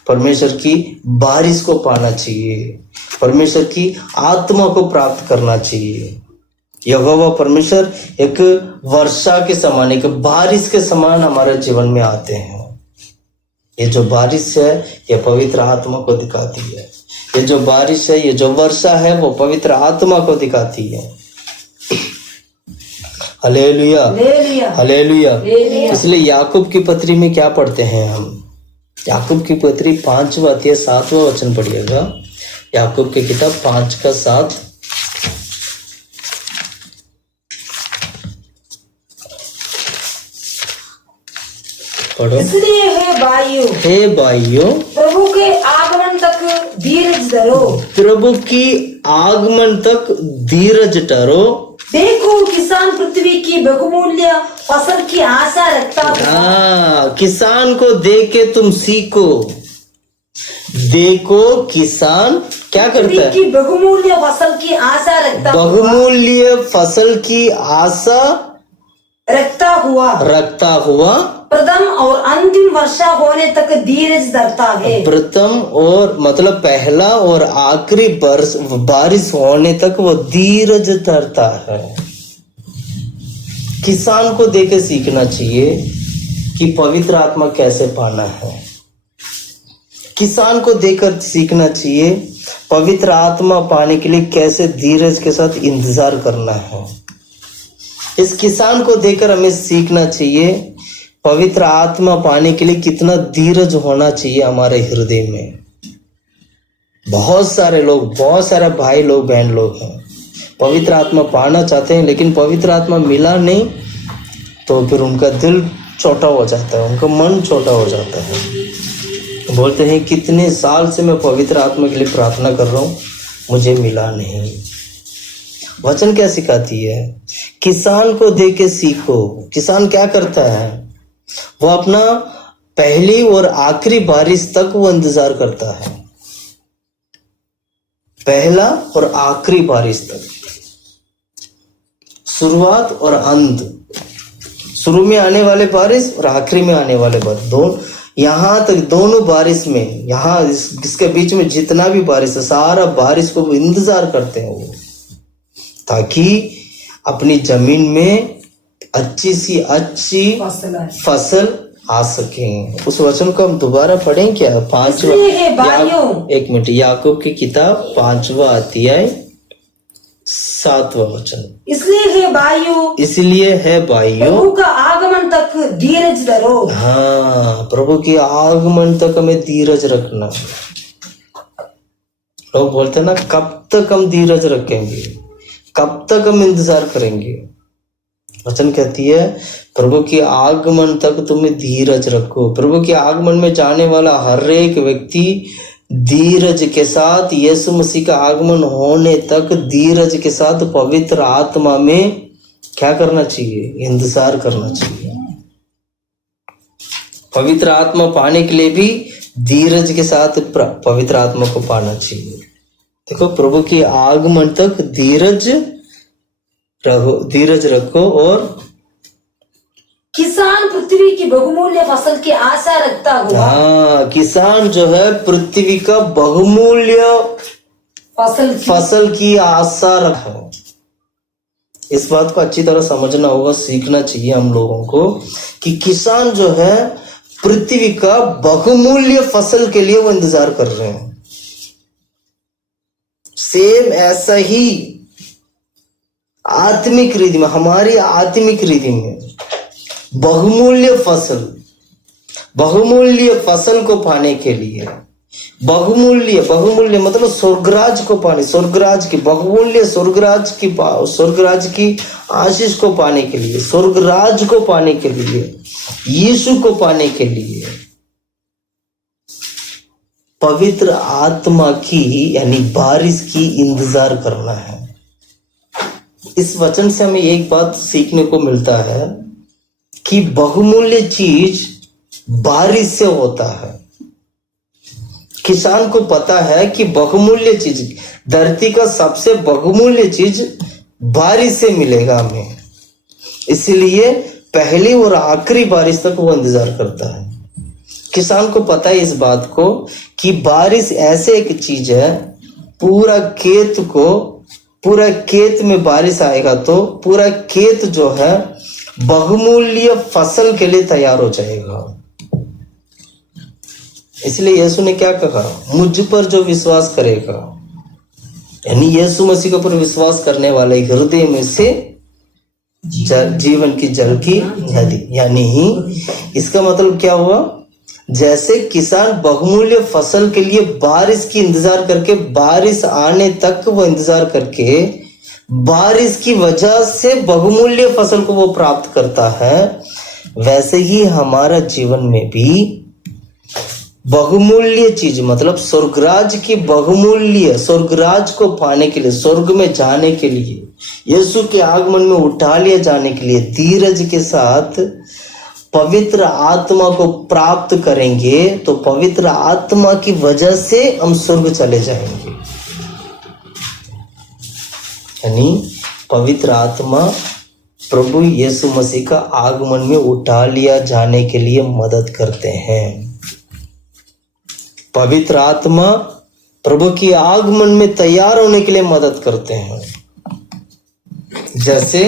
परमेश्वर की बारिश को पाना चाहिए, परमेश्वर की आत्मा को प्राप्त करना चाहिए। यहोवा परमेश्वर एक वर्षा के समान, एक बारिश के समान हमारे जीवन में आते हैं। ये जो बारिश है ये पवित्र आत्मा को दिखाती है, ये जो बारिश है, ये जो वर्षा है वो पवित्र आत्मा को दिखाती है। Hallelujah, hallelujah. इसलिए याकूब की पत्री में क्या पढ़ते हैं हम, याकूब की पत्री 5वां अध्याय 7वां वचन पढ़िएगा। याकूब की किताब 5:7। पढ़ो। इसलिए हे भाइयों, प्रभु के आगमन तक धीरज धरो, प्रभु की आगमन तक धीरज धरो। देखो किसान पृथ्वी की बहुमूल्य फसल की आशा रखता है। किसान को देख के तुम सीखो। देखो किसान क्या करता है, की बहुमूल्य फसल की आशा रखता, बहुमूल्य फसल की आशा रखता हुआ प्रथम और अंतिम वर्षा होने तक धीरज धरता है। प्रथम और मतलब पहला और आखिरी बारिश होने तक वो धीरज धरता है। किसान को देख सीखना चाहिए कि पवित्र आत्मा कैसे पाना है। किसान को देखकर सीखना चाहिए पवित्र आत्मा पाने के लिए कैसे धीरज के साथ इंतजार करना है। इस किसान को देखकर हमें सीखना चाहिए पवित्र आत्मा पाने के लिए कितना धीरज होना चाहिए हमारे हृदय में। बहुत सारे लोग, बहुत सारे भाई लोग, बहन लोग हैं, पवित्र आत्मा पाना चाहते हैं लेकिन पवित्र आत्मा मिला नहीं तो फिर उनका दिल छोटा हो जाता है, उनका मन छोटा हो जाता है। बोलते हैं कितने साल से मैं पवित्र आत्मा के लिए प्रार्थना कर रहा हूँ, मुझे मिला नहीं। वचन क्या सिखाती है, किसान को देख के सीखो। किसान क्या करता है, वो अपना पहली और आखिरी बारिश तक वो इंतजार करता है। पहला और आखिरी बारिश तक, शुरुआत और अंत, शुरू में आने वाले बारिश और आखिरी में आने वाले बारिश, दोनों यहां तक, दोनों बारिश में, यहां इसके बीच में जितना भी बारिश है सारा बारिश को वो इंतजार करते हैं वो, ताकि अपनी जमीन में अच्छी सी अच्छी फसल आ सके। उस वचन को हम दोबारा पढ़ें क्या, 5वां, एक मिनट, याकूब की किताब 5वां अध्याय 7वां वचन। इसलिए है भाइयों प्रभु का आगमन तक धीरज धरो। हाँ, प्रभु के आगमन तक हमें धीरज रखना। लोग बोलते हैं ना, कब तक हम धीरज रखेंगे, कब तक हम इंतजार करेंगे। वचन कहती है प्रभु के आगमन तक तुम्हें धीरज रखो। प्रभु के आगमन में जाने वाला हर एक व्यक्ति धीरज के साथ, यीशु मसीह का आगमन होने तक धीरज के साथ पवित्र आत्मा में क्या करना चाहिए, इंतजार करना चाहिए। पवित्र आत्मा पाने के लिए भी धीरज के साथ पवित्र आत्मा को पाना चाहिए। देखो, प्रभु के आगमन तक धीरज रखो। और किसान पृथ्वी की बहुमूल्य फसल की आशा रखता हुआ, हाँ, किसान जो है पृथ्वी का बहुमूल्य फसल की आशा रखो। इस बात को अच्छी तरह समझना होगा, सीखना चाहिए हम लोगों को कि किसान जो है पृथ्वी का बहुमूल्य फसल के लिए वो इंतजार कर रहे हैं। सेम ऐसा ही आत्मिक रीति में, हमारी आत्मिक रीति में बहुमूल्य फसल को पाने के लिए, बहुमूल्य, बहुमूल्य मतलब स्वर्गराज को पाने, स्वर्गराज की बहुमूल्य, स्वर्गराज की आशीष को पाने के लिए, स्वर्गराज को पाने के लिए, यीशु को पाने के लिए पवित्र आत्मा की यानी बारिश की इंतजार करना है। इस वचन से हमें एक बात सीखने को मिलता है कि बहुमूल्य चीज बारिश से होता है। किसान को पता है कि बहुमूल्य चीज, धरती का सबसे बहुमूल्य चीज बारिश से मिलेगा हमें, इसलिए पहली और आखिरी बारिश तक वो इंतजार करता है। किसान को पता है इस बात को कि बारिश ऐसे एक चीज है, पूरा खेत में बारिश आएगा तो पूरा खेत जो है बहुमूल्य फसल के लिए तैयार हो जाएगा। इसलिए यीशु ने क्या कहा, मुझ पर जो विश्वास करेगा, यानी यीशु मसीह के ऊपर विश्वास करने वाले हृदय में से जीवन की जल की नदी, यानी इसका मतलब क्या हुआ, जैसे किसान बहुमूल्य फसल के लिए बारिश की इंतजार करके, बारिश आने तक वो इंतजार करके बारिश की वजह से बहुमूल्य फसल को वो प्राप्त करता है, वैसे ही हमारा जीवन में भी बहुमूल्य चीज मतलब स्वर्गराज की बहुमूल्य, स्वर्गराज को पाने के लिए, स्वर्ग में जाने के लिए, यीशु के आगमन में उठा लिया जाने के लिए धीरज के साथ पवित्र आत्मा को प्राप्त करेंगे तो पवित्र आत्मा की वजह से हम स्वर्ग चले जाएंगे। यानी पवित्र आत्मा प्रभु यीशु मसीह का आगमन में उठा लिया जाने के लिए मदद करते हैं। पवित्र आत्मा प्रभु की आगमन में तैयार होने के लिए मदद करते हैं। जैसे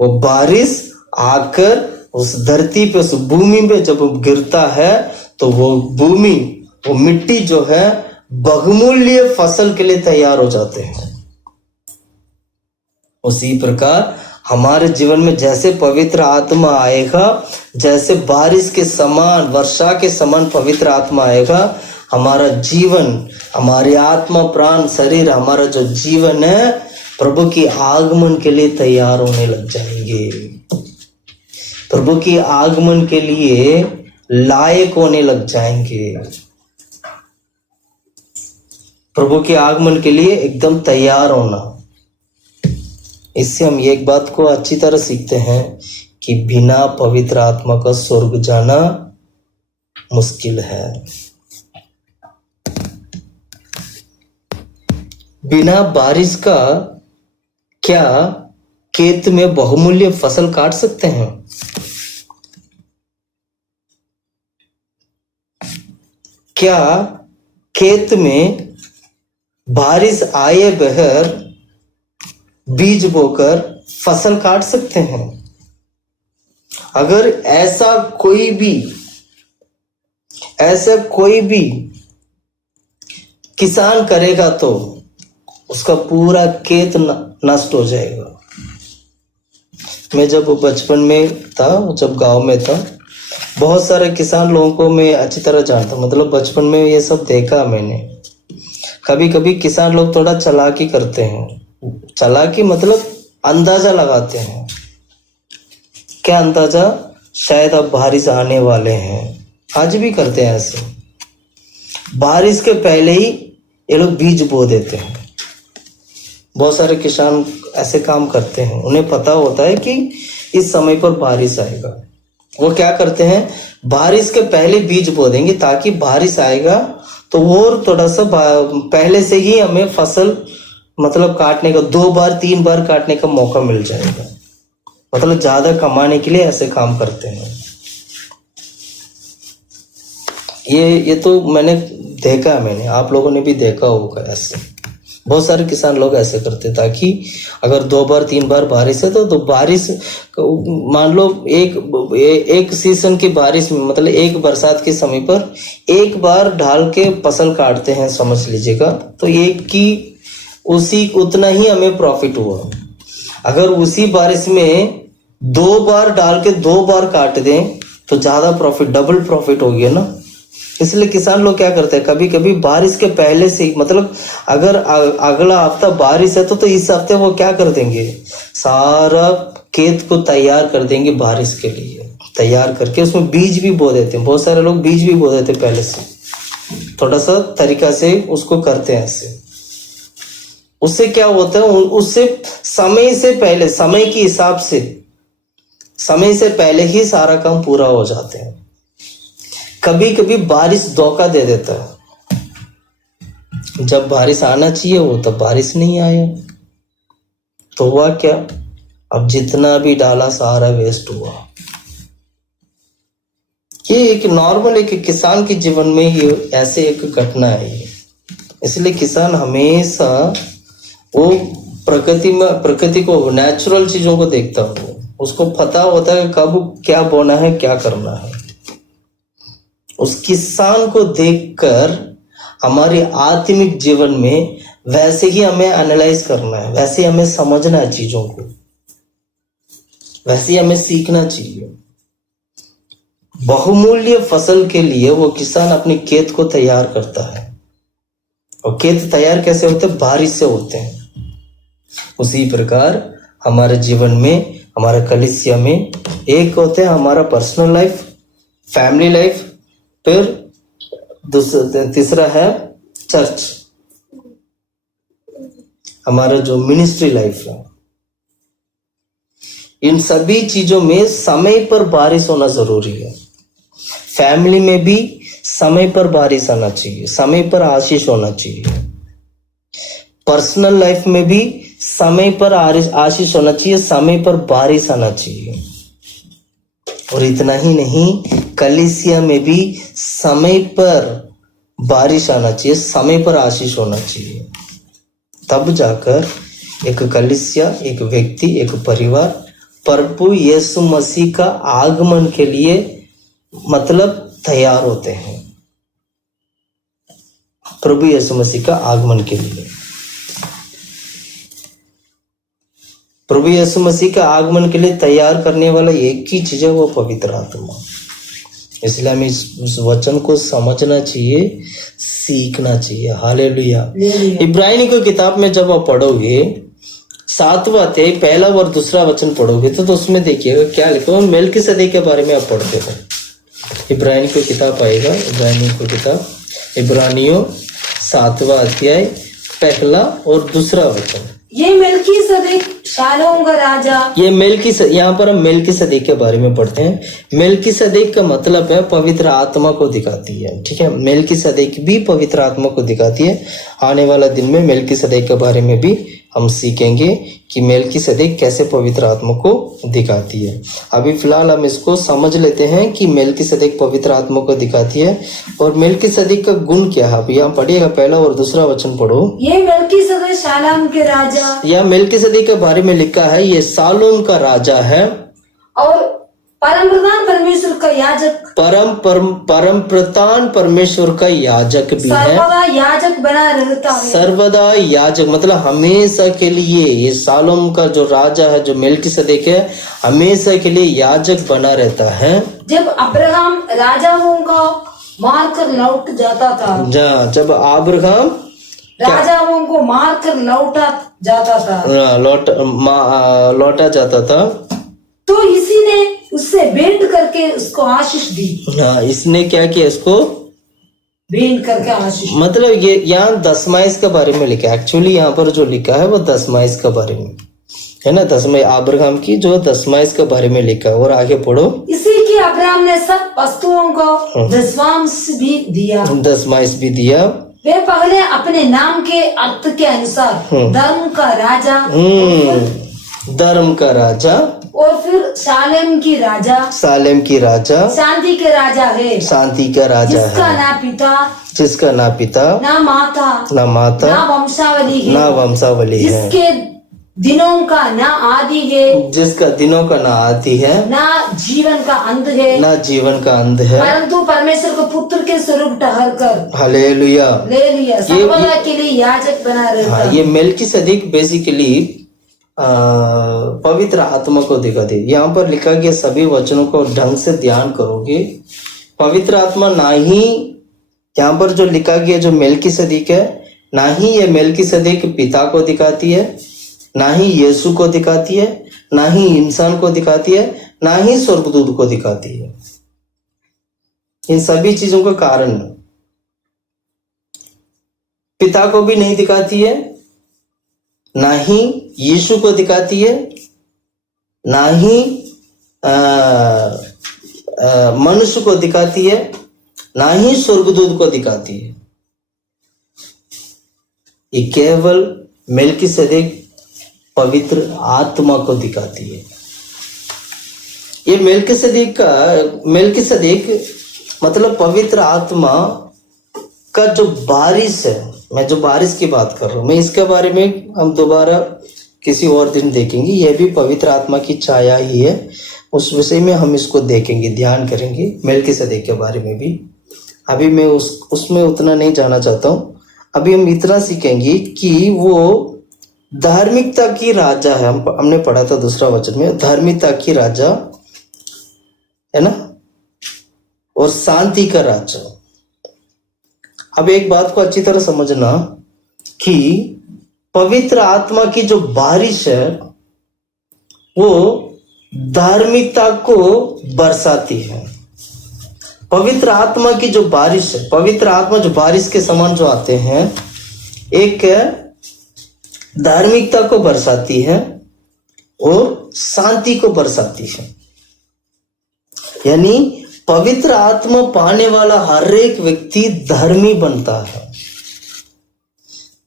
वो बारिश आकर उस धरती पे, उस भूमि पे जब गिरता है तो वो भूमि, वो मिट्टी जो है बहुमूल्य फसल के लिए तैयार हो जाते हैं। उसी प्रकार हमारे जीवन में जैसे पवित्र आत्मा आएगा, जैसे बारिश के समान, वर्षा के समान पवित्र आत्मा आएगा, हमारा जीवन, हमारी आत्मा, प्राण, शरीर, हमारा जो जीवन है प्रभु की आगमन के लिए तैयार होने लग जाएंगे, प्रभु की आगमन के लिए लायक होने लग जाएंगे, प्रभु के आगमन के लिए एकदम तैयार होना। इससे हम एक बात को अच्छी तरह सीखते हैं कि बिना पवित्र आत्मा का स्वर्ग जाना मुश्किल है। बिना बारिश का क्या खेत में बहुमूल्य फसल काट सकते हैं? क्या खेत में बारिश आए बगैर बीज बोकर फसल काट सकते हैं? अगर ऐसा कोई भी किसान करेगा तो उसका पूरा खेत नष्ट हो जाएगा। मैं जब बचपन में था, जब गांव में था, बहुत सारे किसान लोगों को मैं अच्छी तरह जानता, मतलब बचपन में ये सब देखा मैंने। कभी कभी किसान लोग थोड़ा चालाकी करते हैं, चालाकी मतलब अंदाजा लगाते हैं। क्या अंदाजा? शायद अब बारिश आने वाले हैं, आज भी करते हैं ऐसे। बारिश के पहले ही ये लोग बीज बो देते हैं। बहुत सारे किसान ऐसे काम करते हैं, उन्हें पता होता है कि इस समय पर बारिश आएगा। वो क्या करते हैं, बारिश के पहले बीज बो देंगे ताकि बारिश आएगा तो और थोड़ा सा पहले से ही हमें फसल मतलब काटने का 2 बार 3 बार काटने का मौका मिल जाएगा। मतलब ज्यादा कमाने के लिए ऐसे काम करते हैं। ये तो मैंने देखा, आप लोगों ने भी देखा होगा। ऐसे बहुत सारे किसान लोग ऐसे करते ताकि अगर 2 बार 3 बार बारिश है तो बारिश, मान लो एक सीजन की बारिश में, मतलब एक बरसात के समय पर एक बार ढाल के फसल काटते हैं, समझ लीजिएगा, तो एक की उसी उतना ही हमें प्रॉफिट हुआ। अगर उसी बारिश में 2 बार डाल के 2 बार काट दें तो ज्यादा प्रॉफिट, डबल प्रॉफिट हो गया ना। इसलिए किसान लोग क्या करते हैं, कभी कभी बारिश के पहले से, मतलब अगर अगला हफ्ता बारिश है तो इस हफ्ते वो क्या कर देंगे, सारा खेत को तैयार कर देंगे बारिश के लिए, तैयार करके उसमें बीज भी बो देते हैं। बहुत सारे लोग बीज भी बो देते हैं पहले से, थोड़ा सा तरीका से उसको करते हैं ऐसे। उससे क्या होता है, उससे समय से पहले, समय के हिसाब से समय से पहले ही सारा काम पूरा हो जाते हैं। कभी कभी बारिश धोखा दे देता है, जब बारिश आना चाहिए वो तब बारिश नहीं आया, तो हुआ क्या, अब जितना भी डाला सारा वेस्ट हुआ। ये एक नॉर्मल एक किसान के जीवन में ये ऐसे एक घटना है ये। इसलिए किसान हमेशा वो प्रकृति को, नेचुरल चीजों को देखता हो, उसको पता होता है कब क्या बोना है, क्या करना है। उस किसान को देखकर हमारे आत्मिक जीवन में वैसे ही हमें एनालाइज करना है, वैसे ही हमें समझना है चीजों को, वैसे ही हमें सीखना चाहिए। बहुमूल्य फसल के लिए वो किसान अपने खेत को तैयार करता है, और खेत तैयार कैसे होते हैं, बारिश से होते हैं। उसी प्रकार हमारे जीवन में, हमारे कलीसिया में एक होते हैं हमारा पर्सनल लाइफ, फैमिली लाइफ, फिर तीसरा है चर्च, हमारा जो मिनिस्ट्री लाइफ है। इन सभी चीजों में समय पर बारिश होना जरूरी है। फैमिली में भी समय पर बारिश आना चाहिए, समय पर आशीष होना चाहिए। पर्सनल लाइफ में भी समय पर आशीष होना चाहिए, समय पर बारिश आना चाहिए। और इतना ही नहीं, कलीसिया में भी समय पर बारिश आना चाहिए, समय पर आशीष होना चाहिए। तब जाकर एक कलीसिया, एक व्यक्ति, एक परिवार प्रभु यीशु मसीह का आगमन के लिए मतलब तैयार होते हैं, प्रभु यीशु मसीह का आगमन के लिए। प्रभु यीशु मसीह का आगमन के लिए तैयार करने वाला एक ही चीज है, वो पवित्र आत्मा। इसलिए हमें इस वचन को समझना चाहिए, सीखना चाहिए। हालेलुया। इब्रानी की किताब में जब आप पढ़ोगे 7वां अध्याय 1 और 2 वचन पढ़ोगे तो उसमें देखिएगा क्या लिखा है। मेल्किसेदेक के बारे में आप पढ़ते हो, इब्रानी की किताब आएगा, इब्रानी की किताब, इब्रानियों 7वां अध्याय 1 और 2 वचन। ये मेल्किसेदेक शालोम का राजा, ये यहाँ पर हम मेल्किसेदेक के बारे में पढ़ते हैं। मेल्किसेदेक का मतलब है पवित्र आत्मा को दिखाती है, ठीक है। मेल्किसेदेक भी पवित्र आत्मा को दिखाती है। आने वाला दिन में मेल्किसेदेक के बारे में भी हम सीखेंगे कि मेल्किसेदेक कैसे पवित्र आत्मा को दिखाती है। अभी फिलहाल हम इसको समझ लेते हैं कि मेल्किसेदेक पवित्र आत्मा को दिखाती है। और मेल्किसेदेक का गुण क्या है, अभी यहाँ पढ़िएगा 1 और 2 वचन पढ़ो। ये मेल्किसेदेक शालोम के राजा, या मेल्किसेदेक के बारे में लिखा है ये शालोम का राजा है और परम प्रधान परमेश्वर का याजक, परम प्रधान परमेश्वर का याजक भी है। सर्वदा याजक बना रहता है, सर्वदा याजक मतलब हमेशा के लिए। ये शालोम का जो राजा है, जो मेल्किसेदेक है, हमेशा के लिए याजक बना रहता है। जब अब्राहम राजाओं को मारकर लौट जाता था, जब अब्राहम राजाओं को मारकर लौटा जाता था, लौटा जाता था, तो इसी ने उससे भेंट करके उसको आशीष दी। हाँ, इसने क्या किया, इसको भेंट करके आशीष। मतलब ये यहाँ दशमाइश के बारे में लिखा है। एक्चुअली यहाँ पर जो लिखा है वो दशमाइश के बारे में है ना, दशमाइश अब्राहम की जो दशमाइश के बारे में लिखा है। और आगे पढ़ो। इसी की अब्राहम ने सब वस्तुओं को दशमांश भी दिया, दशमाइश भी दिया। वे पहले अपने नाम के अर्थ के अनुसार धर्म का राजा, धर्म का राजा, और फिर सालेम की राजा, सालेम की राजा, शांति के राजा है, शांति का राजा है, जिसका ना पिता, जिसका ना पिता, ना माता, ना माता, ना वंशावली है, ना वंशावली है, जिसके दिनों का ना आदि है, जिसका दिनों का ना आदि है, ना जीवन का अंत है, ना जीवन का अंत है, परंतु परमेश्वर को पुत्र के स्वरूप ठहर कर, हालेलुया, ले लिया, सर्वदा के लिए याजक बना रहता। हाँ, ये मेल्किसेदेक बेसिकली पवित्र आत्मा को दिखाती है। यहाँ पर लिखा गया सभी वचनों को ढंग से ध्यान करोगे, पवित्र आत्मा ना ही यहाँ पर जो लिखा गया जो मेल्कीसेदेक है, ना ही ये मेल्कीसेदेक पिता को दिखाती है, ना ही यीशु को दिखाती है, ना ही इंसान को दिखाती है, ना ही स्वर्गदूत को दिखाती है। इन सभी चीजों का कारण पिता को भी नहीं दिखाती है, ना ही यीशु को दिखाती है, ना ही मनुष्य को दिखाती है, ना ही स्वर्गदूत को दिखाती है। ये केवल मेल्कीसेदेक पवित्र आत्मा को दिखाती है। ये मेल्कीसेदेक मतलब पवित्र आत्मा का जो बारिश है, मैं जो बारिश की बात कर रहा हूं, मैं इसके बारे में हम दोबारा किसी और दिन देखेंगे। यह भी पवित्र आत्मा की छाया ही है, उस विषय में हम इसको देखेंगे, ध्यान करेंगे मेल्कीसेदेक के बारे में भी। अभी मैं उसमें उतना नहीं जाना चाहता हूं। अभी हम इतना सीखेंगे कि वो धार्मिकता की राजा है। हमने पढ़ा था दूसरा वचन में, धार्मिकता की राजा है ना, और शांति का राजा। अब एक बात को अच्छी तरह समझना कि पवित्र आत्मा की जो बारिश है वो धार्मिकता को बरसाती है। पवित्र आत्मा की जो बारिश है, पवित्र आत्मा जो बारिश के समान जो आते हैं, एक धार्मिकता को बरसाती है और शांति को बरसाती है। यानी पवित्र आत्मा पाने वाला हर एक व्यक्ति धर्मी बनता है।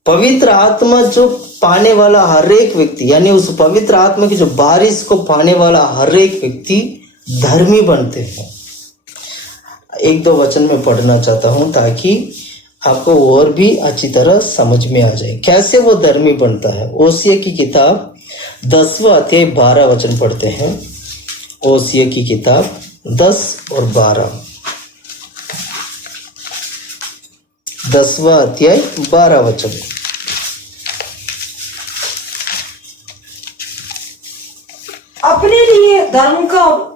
पवित्र आत्मा जो पाने वाला हर एक व्यक्ति, यानी उस पवित्र आत्मा की जो बारिश को पाने वाला हर एक व्यक्ति धर्मी बनते हैं। एक दो वचन में पढ़ना चाहता हूं ताकि आपको और भी अच्छी तरह समझ में आ जाए कैसे वो धर्मी बनता है। ओसिया की किताब 10वां अध्याय 12 वचन पढ़ते हैं। ओसिया की किताब 10 और 12, 10वां अध्याय 12 वचन। अपने लिए धर्म का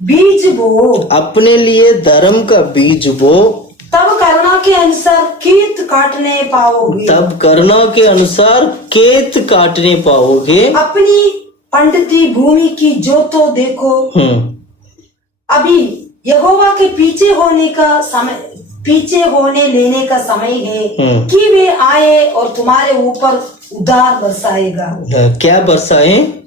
बीज बो, अपने लिए धर्म का बीज बो, तब करना के अनुसार खेत काटने पाओगे। तब करना के अनुसार खेत काटने पाओगे। अपनी पंडिती भूमि की जोतो देखो। अभी यहोवा के पीछे होने लेने का समय है कि वे आए और तुम्हारे ऊपर उधार बरसाएगा। क्या बरसाए?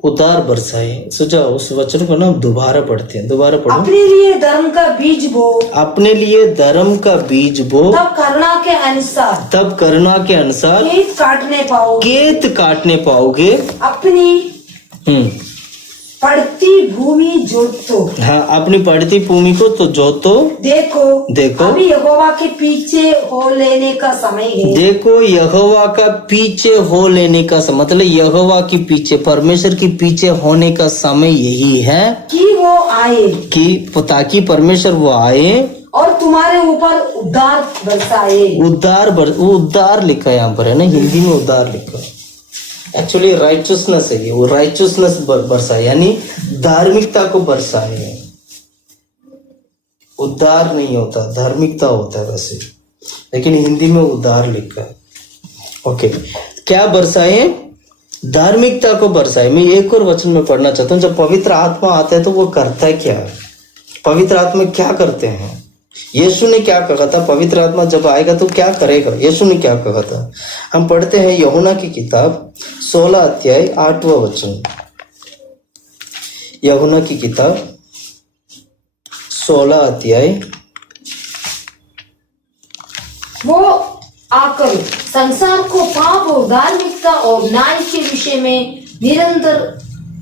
उधार बरसाए। सुझाव उस वचन को ना दोबारा पढ़ते हैं, दोबारा पढ़ो। अपने लिए धर्म का बीज बो, अपने लिए धर्म का बीज बो, तब करना के अनुसार खेत काटने पाओगे। अपनी पड़ती भूमि जोतो। हाँ, अपनी पड़ती भूमि को तो जोतो। देखो अभी यहोवा के पीछे हो लेने का समय है। देखो यहोवा का पीछे हो लेने का समय, मतलब यहोवा के पीछे, परमेश्वर के पीछे होने का समय यही है कि वो आए, ताकि परमेश्वर वो आए और तुम्हारे ऊपर उद्धार बरसाए। उद्धार लिखा है यहाँ पर, है ना, हिंदी में उद्धार लिखा है। एक्चुअली राइचसनेस है ये, वो राइचसनेस बरसाए, यानी धार्मिकता को बरसाए। उद्धार नहीं होता, धार्मिकता होता है वैसे, लेकिन हिंदी में उद्धार लिखा है। ओके, क्या बरसाए? धार्मिकता को बरसाए। मैं एक और वचन में पढ़ना चाहता हूँ। जब पवित्र आत्मा आता है तो वो करता है क्या? पवित्र आत्मा क्या करते हैं? यीशु ने क्या कहा था? पवित्र आत्मा जब आएगा तो क्या करेगा? यीशु ने क्या कहा था? हम पढ़ते हैं यूहन्ना की किताब 16 अध्याय 8वां वचन। यूहन्ना की किताब 16 अध्याय। वो आकर संसार को पाप और धार्मिकता और न्याय के विषय में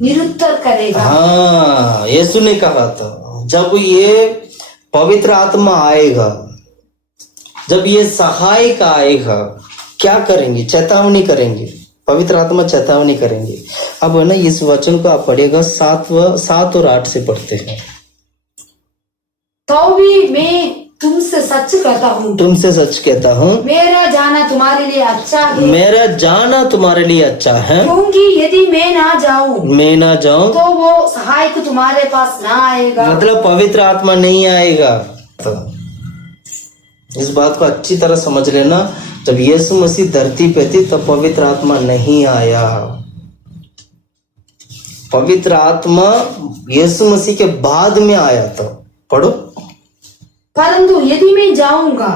निरुत्तर करेगा। हाँ, यीशु ने कहा था जब ये पवित्र आत्मा आएगा, जब ये सहायक आएगा, क्या करेंगे? चेतावनी करेंगे। पवित्र आत्मा चेतावनी करेंगे। अब है ना, इस वचन को आप पढ़ेगा 7 और 8 से पढ़ते हैं। तो भी मैं तुमसे सच कहता हूँ, मेरा जाना तुम्हारे लिए अच्छा है। क्योंकि यदि मैं ना जाऊं तो वो सहायक तुम्हारे पास ना आएगा। मतलब पवित्र आत्मा नहीं आएगा। तो इस बात को अच्छी तरह समझ लेना, जब यीशु मसीह धरती पे थी तब पवित्र आत्मा नहीं आया। पवित्र आत्मा यीशु मसीह के बाद में आया था। पढ़ो। परंतु यदि मैं जाऊंगा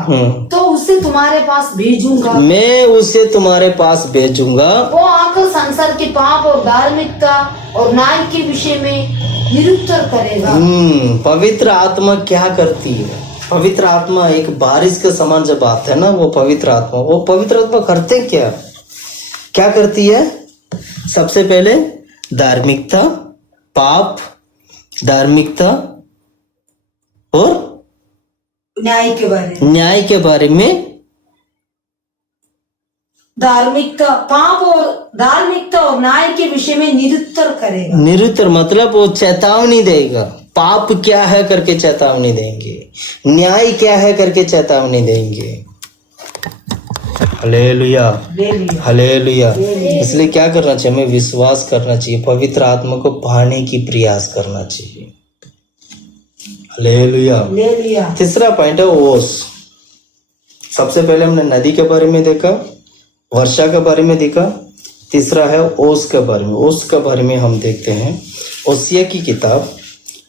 तो उसे तुम्हारे पास भेजूंगा, मैं उसे तुम्हारे पास भेजूंगा, वो आकर संसार के पाप और धार्मिकता और न्याय के विषय में निरुत्तर करेगा। पवित्र आत्मा क्या करती है? पवित्र आत्मा एक बारिश के समान जब आता है ना, वो पवित्र आत्मा करते क्या करती है? सबसे पहले धार्मिकता, पाप, धार्मिकता और न्याय के बारे में धार्मिकता, पाप और धार्मिकता और न्याय के विषय में निरुत्तर करेगा। निरुत्तर मतलब वो चेतावनी देगा। पाप क्या है करके चेतावनी देंगे, न्याय क्या है करके चेतावनी देंगे। Hallelujah, hallelujah. इसलिए क्या करना चाहिए? हमें विश्वास करना चाहिए, पवित्र आत्मा को पाने की प्रयास करना चाहिए। हालेलुया। तीसरा पॉइंट है ओस। सबसे पहले हमने नदी के बारे में देखा, वर्षा के बारे में देखा। तीसरा है ओस के बारे में। ओस के बारे में हम देखते हैं ओसिया की किताब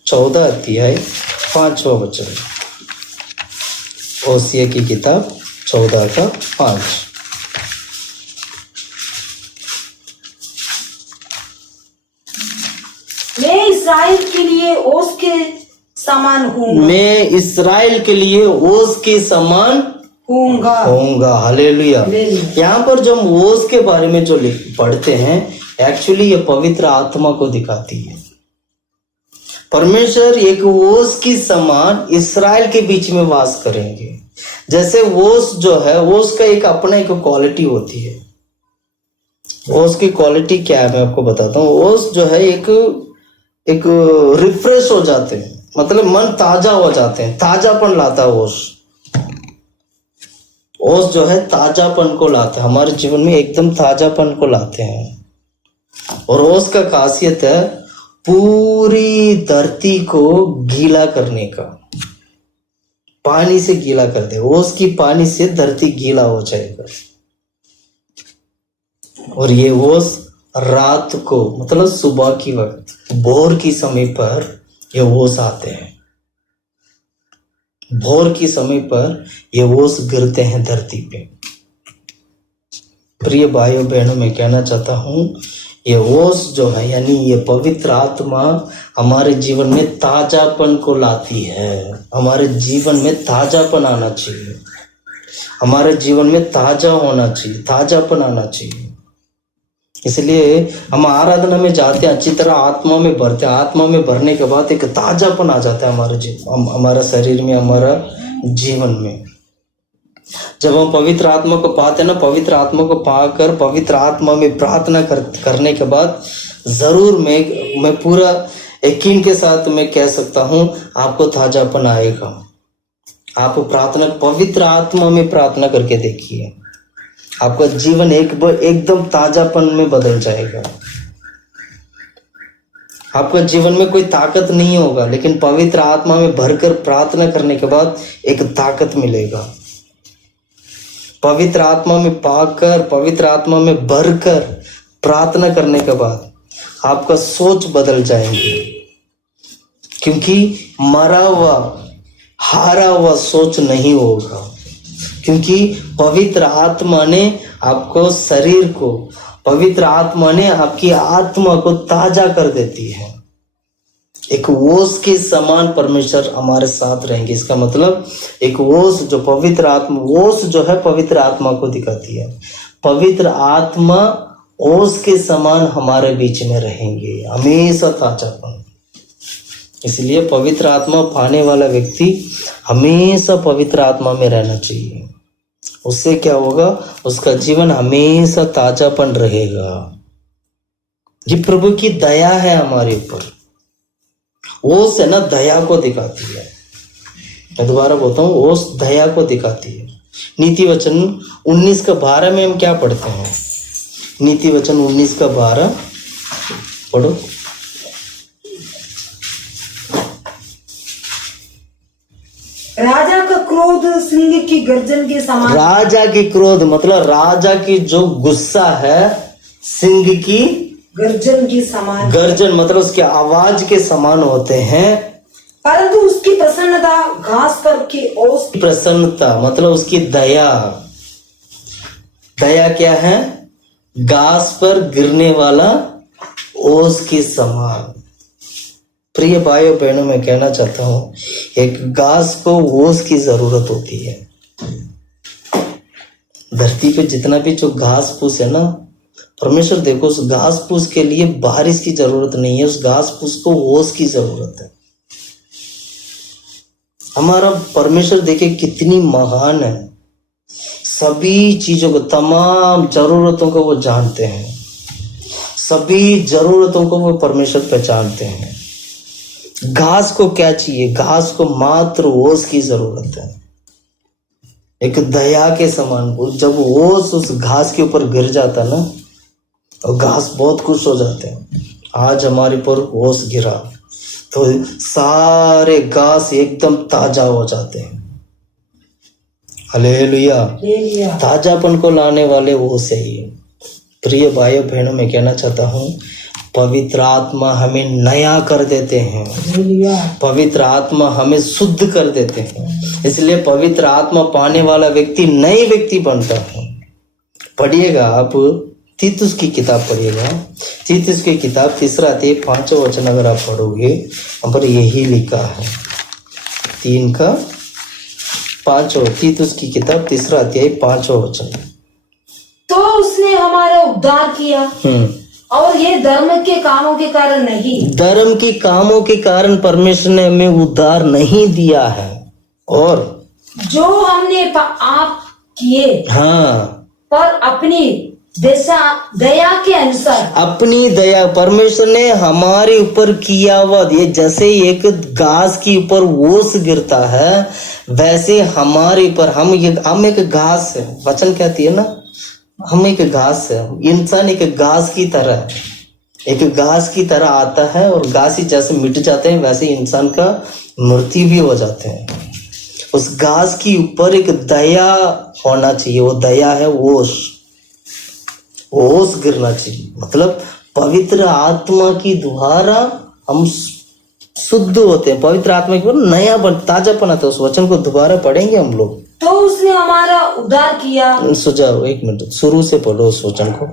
14 अध्याय 5वां वचन। ओसिया की किताब 14 का 5। मैं इस्राएल के लिए ओस के समान हूँ। मैं इस्राएल के लिए ओस के समान होऊंगा। हालेलुया। यहाँ पर जो हम ओस के बारे में जो पढ़ते हैं, एक्चुअली ये पवित्र आत्मा को दिखाती है। परमेश्वर एक ओस की समान इस्राएल के बीच में वास करेंगे। जैसे ओस जो है, ओस का एक अपना एक क्वालिटी होती है। ओस की क्वालिटी क्या है मैं आपको बताता हूँ। ओस जो है एक रिफ्रेश हो जाते हैं, मतलब मन ताजा हो जाते हैं, ताजापन लाता है ओस। ओस जो है ताजापन को लाता है, हमारे जीवन में एकदम ताजापन को लाते हैं। और ओस का खासियत है पूरी धरती को गीला करने का, पानी से गीला कर दे। ओस की पानी से धरती गीला हो जाएगा। और ये ओस रात को, मतलब सुबह की वक्त, भोर की समय पर ये ओस आते हैं। भोर की समय पर ये ओस गिरते हैं धरती पे। प्रिय भाइयों बहनों, मैं कहना चाहता हूं, ये ओस जो है, यानी ये पवित्र आत्मा हमारे जीवन में ताजापन को लाती है। हमारे जीवन में ताजापन आना चाहिए, हमारे जीवन में ताजा होना चाहिए, ताजापन आना चाहिए। इसलिए हम आराधना में जाते हैं, अच्छी तरह आत्मा में भरते हैं। आत्मा में भरने के बाद एक ताजापन आ जाता है हमारा शरीर में, हमारा जीवन में। जब हम पवित्र आत्मा को पाते हैं ना, पवित्र आत्मा को पाकर पवित्र आत्मा में प्रार्थना करने के बाद जरूर मैं पूरा यकीन के साथ मैं कह सकता हूं, आपको ताजापन आएगा। आप प्रार्थना पवित्र आत्मा में प्रार्थना करके देखिए, आपका जीवन एकदम ताजापन में बदल जाएगा। आपका जीवन में कोई ताकत नहीं होगा, लेकिन पवित्र आत्मा में भरकर प्रार्थना करने के बाद एक ताकत मिलेगा। पवित्र आत्मा में पाकर, पवित्र आत्मा में भरकर प्रार्थना करने के बाद आपका सोच बदल जाएंगे, क्योंकि मरा हुआ, हारा हुआ सोच नहीं होगा। क्योंकि पवित्र आत्मा ने आपको शरीर को, पवित्र आत्मा ने आपकी आत्मा को ताजा कर देती है। एक ओस के समान परमेश्वर हमारे साथ रहेंगे। इसका मतलब एक ओस जो पवित्र आत्मा, ओस जो है पवित्र आत्मा को दिखाती है। पवित्र आत्मा ओस के समान हमारे बीच में रहेंगे, हमेशा ताजापन। इसलिए पवित्र आत्मा पाने वाला व्यक्ति हमेशा पवित्र आत्मा में रहना चाहिए। उससे क्या होगा? उसका जीवन हमेशा ताजापन रहेगा। ये प्रभु की दया है हमारे ऊपर। ओस है ना, दया को दिखाती है। मैं दोबारा बोलता हूँ, ओस दया को दिखाती है। नीति वचन 19 का 12 में हम क्या पढ़ते हैं? नीति वचन 19 का 12 पढ़ो। राजा का क्रोध सिंह की गर्जन के समान। राजा की क्रोध मतलब राजा की जो गुस्सा है सिंह की गर्जन के समान। गर्जन मतलब उसके आवाज के समान होते हैं, परंतु उसकी प्रसन्नता घास पर की ओस। प्रसन्नता मतलब उसकी दया। दया क्या है? घास पर गिरने वाला ओस के समान। प्रिय भाइयों बहनों, मैं कहना चाहता हूं, एक घास को ओस की जरूरत होती है। धरती पे जितना भी जो घास फूस है ना, परमेश्वर देखो उस घास फूस के लिए बारिश की जरूरत नहीं है, उस घास फूस को ओस की जरूरत है। हमारा परमेश्वर देखे कितनी महान है, सभी चीजों को, तमाम जरूरतों को वो जानते हैं, सभी जरूरतों को वो परमेश्वर पहचानते हैं। घास को क्या चाहिए? घास को मात्र ओस की जरूरत है, एक दया के समान। जब ओस उस घास के ऊपर गिर जाता ना, और घास बहुत खुश हो जाते हैं, आज हमारे पर ओस गिरा, तो सारे घास एकदम ताजा हो जाते हैं। हालेलुया। ताजापन को लाने वाले ओस है ये। प्रिय भाइयों बहनों, मैं कहना चाहता हूँ, पवित्र आत्मा हमें नया कर देते हैं, पवित्र आत्मा हमें शुद्ध कर देते हैं। इसलिए पवित्र आत्मा पाने वाला व्यक्ति नए व्यक्ति बनता है। पढ़िएगा आप तीतुस की किताब पढ़िएगा, तीतुस की किताब 3 अध्याय 5 वचन अगर आप पढ़ोगे, वहाँ पर यही लिखा है, 3:5। तीतुस की किताब 3 अध्याय 5 वचन। तो उसने हमारा उद्धार किया और ये धर्म के कामों के कारण नहीं। धर्म के कामों के कारण परमेश्वर ने हमें उद्धार नहीं दिया है, और जो हमने आप किए, हाँ, पर अपनी दया के अनुसार, अपनी दया, परमेश्वर ने हमारे ऊपर किया हुआ, ये जैसे एक घास के ऊपर ओस गिरता है, वैसे हमारे ऊपर हम एक घास है। वचन कहती है ना, हम एक घास है, इंसान एक घास की तरह, एक घास की तरह आता है, और घास ही जैसे मिट जाते हैं वैसे इंसान का मृत्यु भी हो जाते हैं। उस घास के ऊपर एक दया होना चाहिए, वो दया है ओस गिरना चाहिए। मतलब पवित्र आत्मा की द्वारा हम शुद्ध होते हैं, पवित्र आत्मा की द्वारा नया ताजापन आता है। उस वचन को दोबारा पढ़ेंगे हम लोग। तो उसने हमारा उद्धार किया। सुझाव 1 मिनट शुरू से पढ़ो उस वचन को,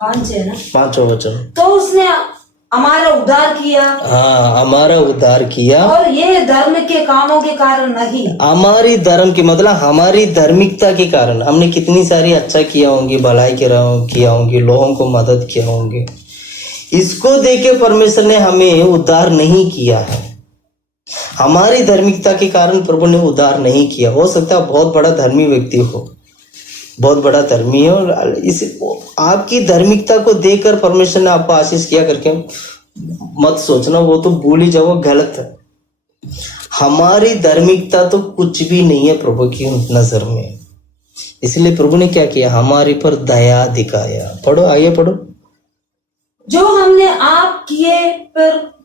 5 है ना, 5वां वचन। तो उसने हमारा उद्धार किया, हाँ, हमारा उद्धार किया, और ये धर्म के कामों के कारण नहीं। हमारी धर्म की मतलब हमारी धार्मिकता के कारण, हमने कितनी सारी अच्छा किया होंगी, भलाई किया होंगी, लोगों को मदद किया होंगे, इसको देके परमेश्वर ने हमें उद्धार नहीं किया है। हमारी धार्मिकता के कारण प्रभु ने उद्धार नहीं किया। हो सकता है बहुत बड़ा धर्मी व्यक्ति हो, बहुत बड़ा धर्मी है, और इस आपकी धार्मिकता को देखकर परमेश्वर ने आपको आशीष किया करके मत सोचना, वो तो भूल ही जाओ, गलत है। हमारी धार्मिकता तो कुछ भी नहीं है प्रभु की नजर में। इसलिए प्रभु ने क्या किया? हमारे पर दया दिखाया। पढ़ो, आइए पढ़ो। जो हमने आप किए पर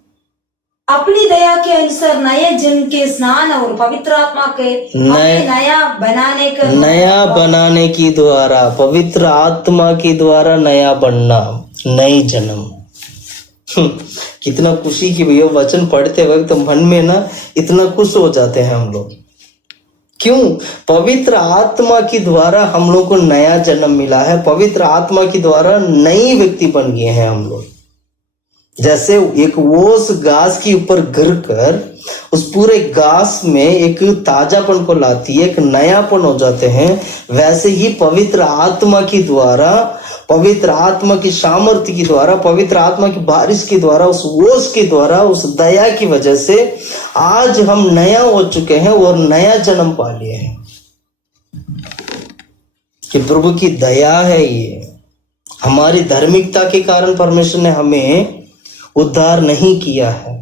अपनी दया के अनुसार नए जन के स्नान और पवित्र आत्मा के नया बनाने की द्वारा, पवित्र आत्मा के द्वारा नया बनना, नई जन्म। कितना खुशी की भैया, वचन पढ़ते वक्त मन में ना इतना खुश हो जाते हैं हम लोग। क्यों? पवित्र आत्मा के द्वारा हम लोग को नया जन्म मिला है, पवित्र आत्मा के द्वारा नई व्यक्ति बन गए हैं हम लोग। जैसे एक ओस घास के ऊपर गिर कर उस पूरे घास में एक ताजापन को लाती है, एक नयापन हो जाते हैं, वैसे ही पवित्र आत्मा के द्वारा, पवित्र आत्मा की सामर्थ्य की द्वारा, पवित्र आत्मा की बारिश के द्वारा, उस ओस के द्वारा, उस दया की वजह से आज हम नया हो चुके हैं और नया जन्म पा लिए हैं। कि प्रभु की दया है ये। हमारी धार्मिकता के कारण परमेश्वर ने हमें उद्धार नहीं किया है।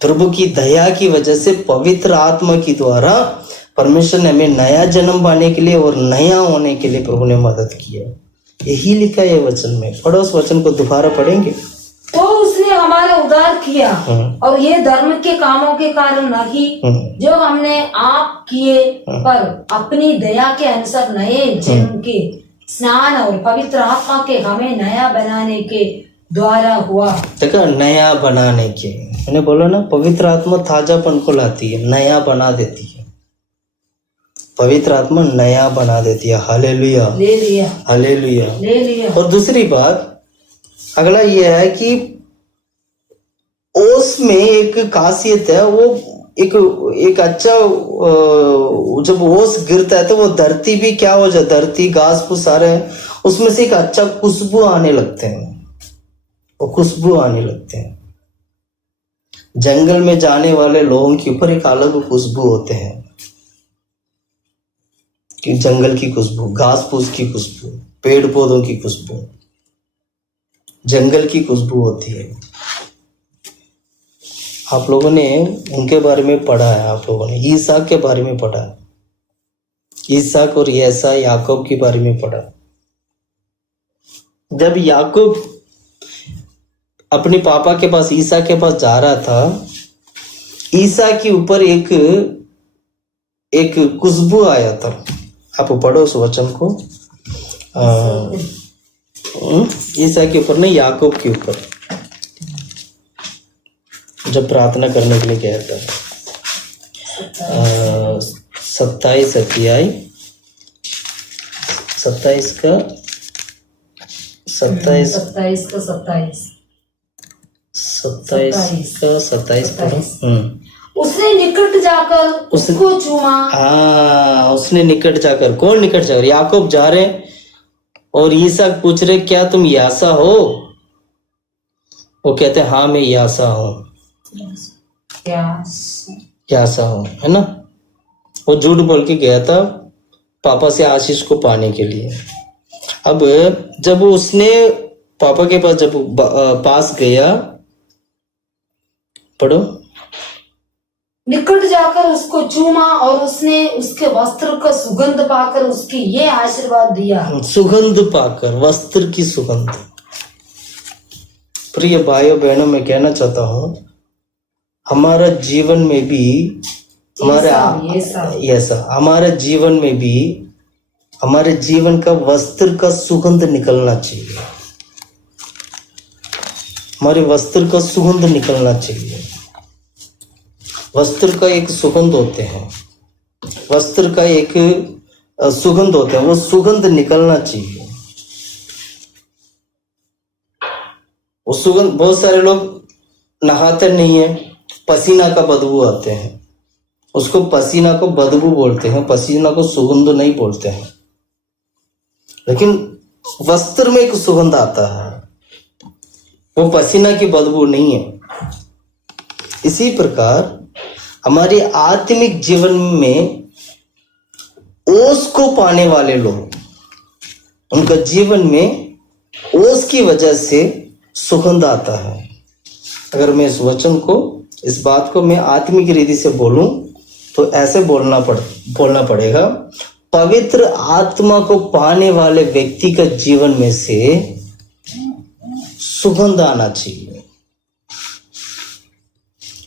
प्रभु की दया की वजह से पवित्र आत्मा की द्वारा परमेश्वर ने हमें नया जन्म पाने के लिए और नया होने के लिए प्रभु ने मदद किया। यही लिखा है वचन में। पढ़ो, उस वचन को दोबारा पढ़ेंगे। तो उसने हमारा उद्धार किया और ये धर्म के कामों के कारण नहीं जो हमने आप किए पर अपनी दया के अनुसार नए जन्म के स्नान और पवित्र आत्मा के हमें नया बनाने के द्वारा हुआ। देखो नया बनाने के, मैंने बोला ना पवित्र आत्मा ताजापन को लाती है, नया बना देती है। पवित्र आत्मा नया बना देती है। हालेलुया, ले लिया, हालेलुया, ले लिया। और दूसरी बात अगला ये है कि ओस में एक खासियत है, वो एक अच्छा जब ओस गिरता है तो वो धरती भी क्या हो जाए, धरती घास फूस सारे उसमें से एक अच्छा खुशबू आने लगते हैं, वो खुशबू आने लगते हैं। जंगल में जाने वाले लोगों के ऊपर एक अलग खुशबू होते हैं कि जंगल की खुशबू, घास फूस की खुशबू, पेड़ पौधों की खुशबू, जंगल की खुशबू होती है। आप लोगों ने उनके बारे में पढ़ा है, आप लोगों ने ईसाक के बारे में पढ़ा है, ईसाक और येसा याकूब के बारे में पढ़ा। जब याकूब अपने पापा के पास ईसा के पास जा रहा था, ईसा के ऊपर एक खुशबू आया था। आप पढ़ो उस वचन को, ईसा के ऊपर नहीं, याकूब के ऊपर जब प्रार्थना करने के लिए गया था। 27 अध्याय 27 का 27 उसने निकट जाकर उसको चूमा। हाँ, उसने निकट जाकर, कौन निकट जाकर? याकूब जा रहे और ईसाक पूछ रहे क्या तुम यासा हो? वो कहते हाँ मैं यासा हूँ, यासा हूँ, है ना। वो झूठ बोल के गया था पापा से आशीष को पाने के लिए। अब जब उसने पापा के पास जब पास गया, पढ़ो, निकट जाकर उसको चूमा और उसने उसके वस्त्र का सुगंध पाकर उसकी ये आशीर्वाद दिया। सुगंध पाकर, वस्त्र की सुगंध। प्रिय भाइयों बहनों, मैं कहना चाहता हूँ हमारा जीवन में भी हमारे जीवन में भी हमारे जीवन का वस्त्र का सुगंध निकलना चाहिए। हमारे वस्त्र का सुगंध निकलना चाहिए। वस्त्र का एक सुगंध होते हैं, वस्त्र का एक सुगंध होते हैं, वो सुगंध निकलना चाहिए। वो सुगंध, बहुत सारे लोग नहाते नहीं है, पसीना का बदबू आते हैं, उसको पसीना को बदबू बोलते हैं, पसीना को सुगंध नहीं बोलते हैं। लेकिन वस्त्र में एक सुगंध आता है, वो पसीना की बदबू नहीं है। इसी प्रकार हमारे आत्मिक जीवन में ओस को पाने वाले लोग, उनका जीवन में ओस की वजह से सुगंध आता है। अगर मैं इस वचन को, इस बात को मैं आत्मिक रीति से बोलूं तो ऐसे बोलना पड़ेगा, पवित्र आत्मा को पाने वाले व्यक्ति का जीवन में से सुगंध आना चाहिए।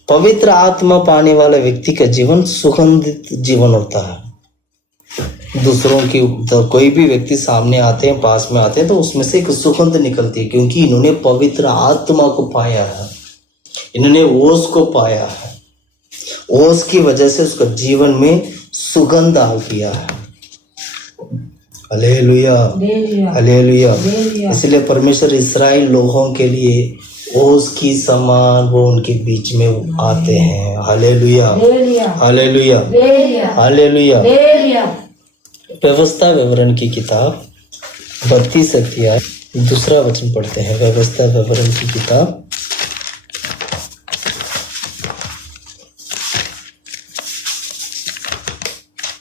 पवित्र आत्मा पाने वाला व्यक्ति का जीवन सुगंधित जीवन होता है। दूसरों की कोई भी व्यक्ति सामने आते हैं, पास में आते हैं, तो उसमें से एक सुगंध निकलती है, क्योंकि इन्होंने पवित्र आत्मा को पाया है, इन्होंने ओस को पाया है। ओस की वजह से उसका जीवन में सुगंध आ गया है। Hallelujah, hallelujah. इसलिए परमेश्वर इस्राएल लोगों के लिए ओस की समान वो उनके बीच में आते हैं। Hallelujah, hallelujah, hallelujah. व्यवस्था विवरण की किताब 32 अध्याय 2 वचन पढ़ते हैं। व्यवस्था विवरण की किताब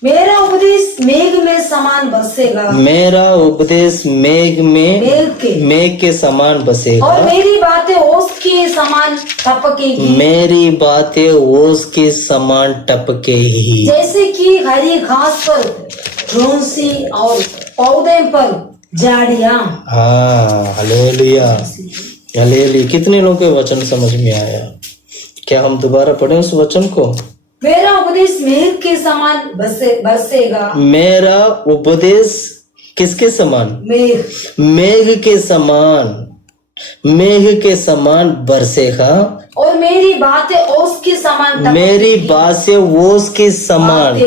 'मेरा उपदेश मेघ में समान बरसेगा'। मेरा उपदेश मेघ के समान बसेगा, और मेरी बातें ओस के समान टपकेगी। मेरी बातें ओस के समान टपकेगी। जैसे कि हरी घास पर झुंसी और पौधे पर झाड़ियां। हाँ, हालेलुया। हालेलुया। कितने लोगों के वचन समझ में आया? क्या हम दोबारा पढ़ें उस वचन को? मेरा उपदेश मेघ के समान बरसेगा। मेरा उपदेश किसके समान? मेघ के समान, मेघ के समान बरसेगा। और मेरी बातें ओस के समान, मेरी बातें ओस के समान,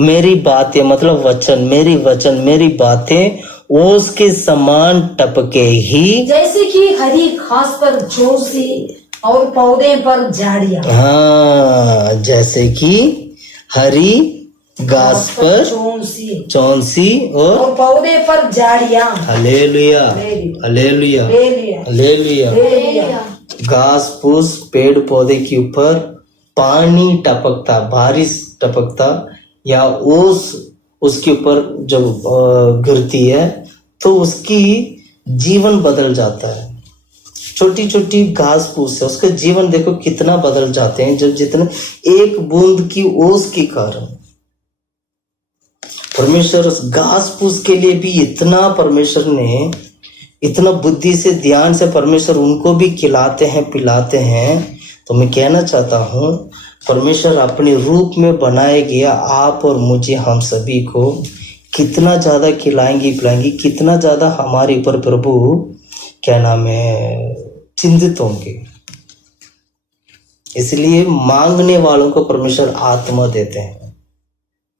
मेरी बातें मतलब वचन, मेरी वचन, मेरी बातें ओस के समान टपके ही, जैसे कि हरी घास पर चौंसी और पौधे पर झाड़ियां। हाँ, जैसे कि हरी घास पर चौंसी और पौधे पर झाड़ियां। Hallelujah, hallelujah, hallelujah. घास फूस पेड़ पौधे के ऊपर पानी टपकता, बारिश टपकता या ओस उसके ऊपर जब गिरती है तो उसकी जीवन बदल जाता है। छोटी छोटी घास फूस है, उसका जीवन देखो कितना बदल जाते हैं जब जितने एक बूंद की ओस के कारण। परमेश्वर उस घास फूस के लिए भी इतना, परमेश्वर ने इतना बुद्धि से ध्यान से परमेश्वर उनको भी खिलाते हैं पिलाते हैं। तो मैं कहना चाहता हूँ परमेश्वर अपने रूप में बनाए गया आप और मुझे, हम सभी को कितना ज्यादा खिलाएंगे पिलाएंगे, कितना ज्यादा हमारे ऊपर प्रभु क्या नाम है चिंतित होंगे। इसलिए मांगने वालों को परमेश्वर आत्मा देते हैं।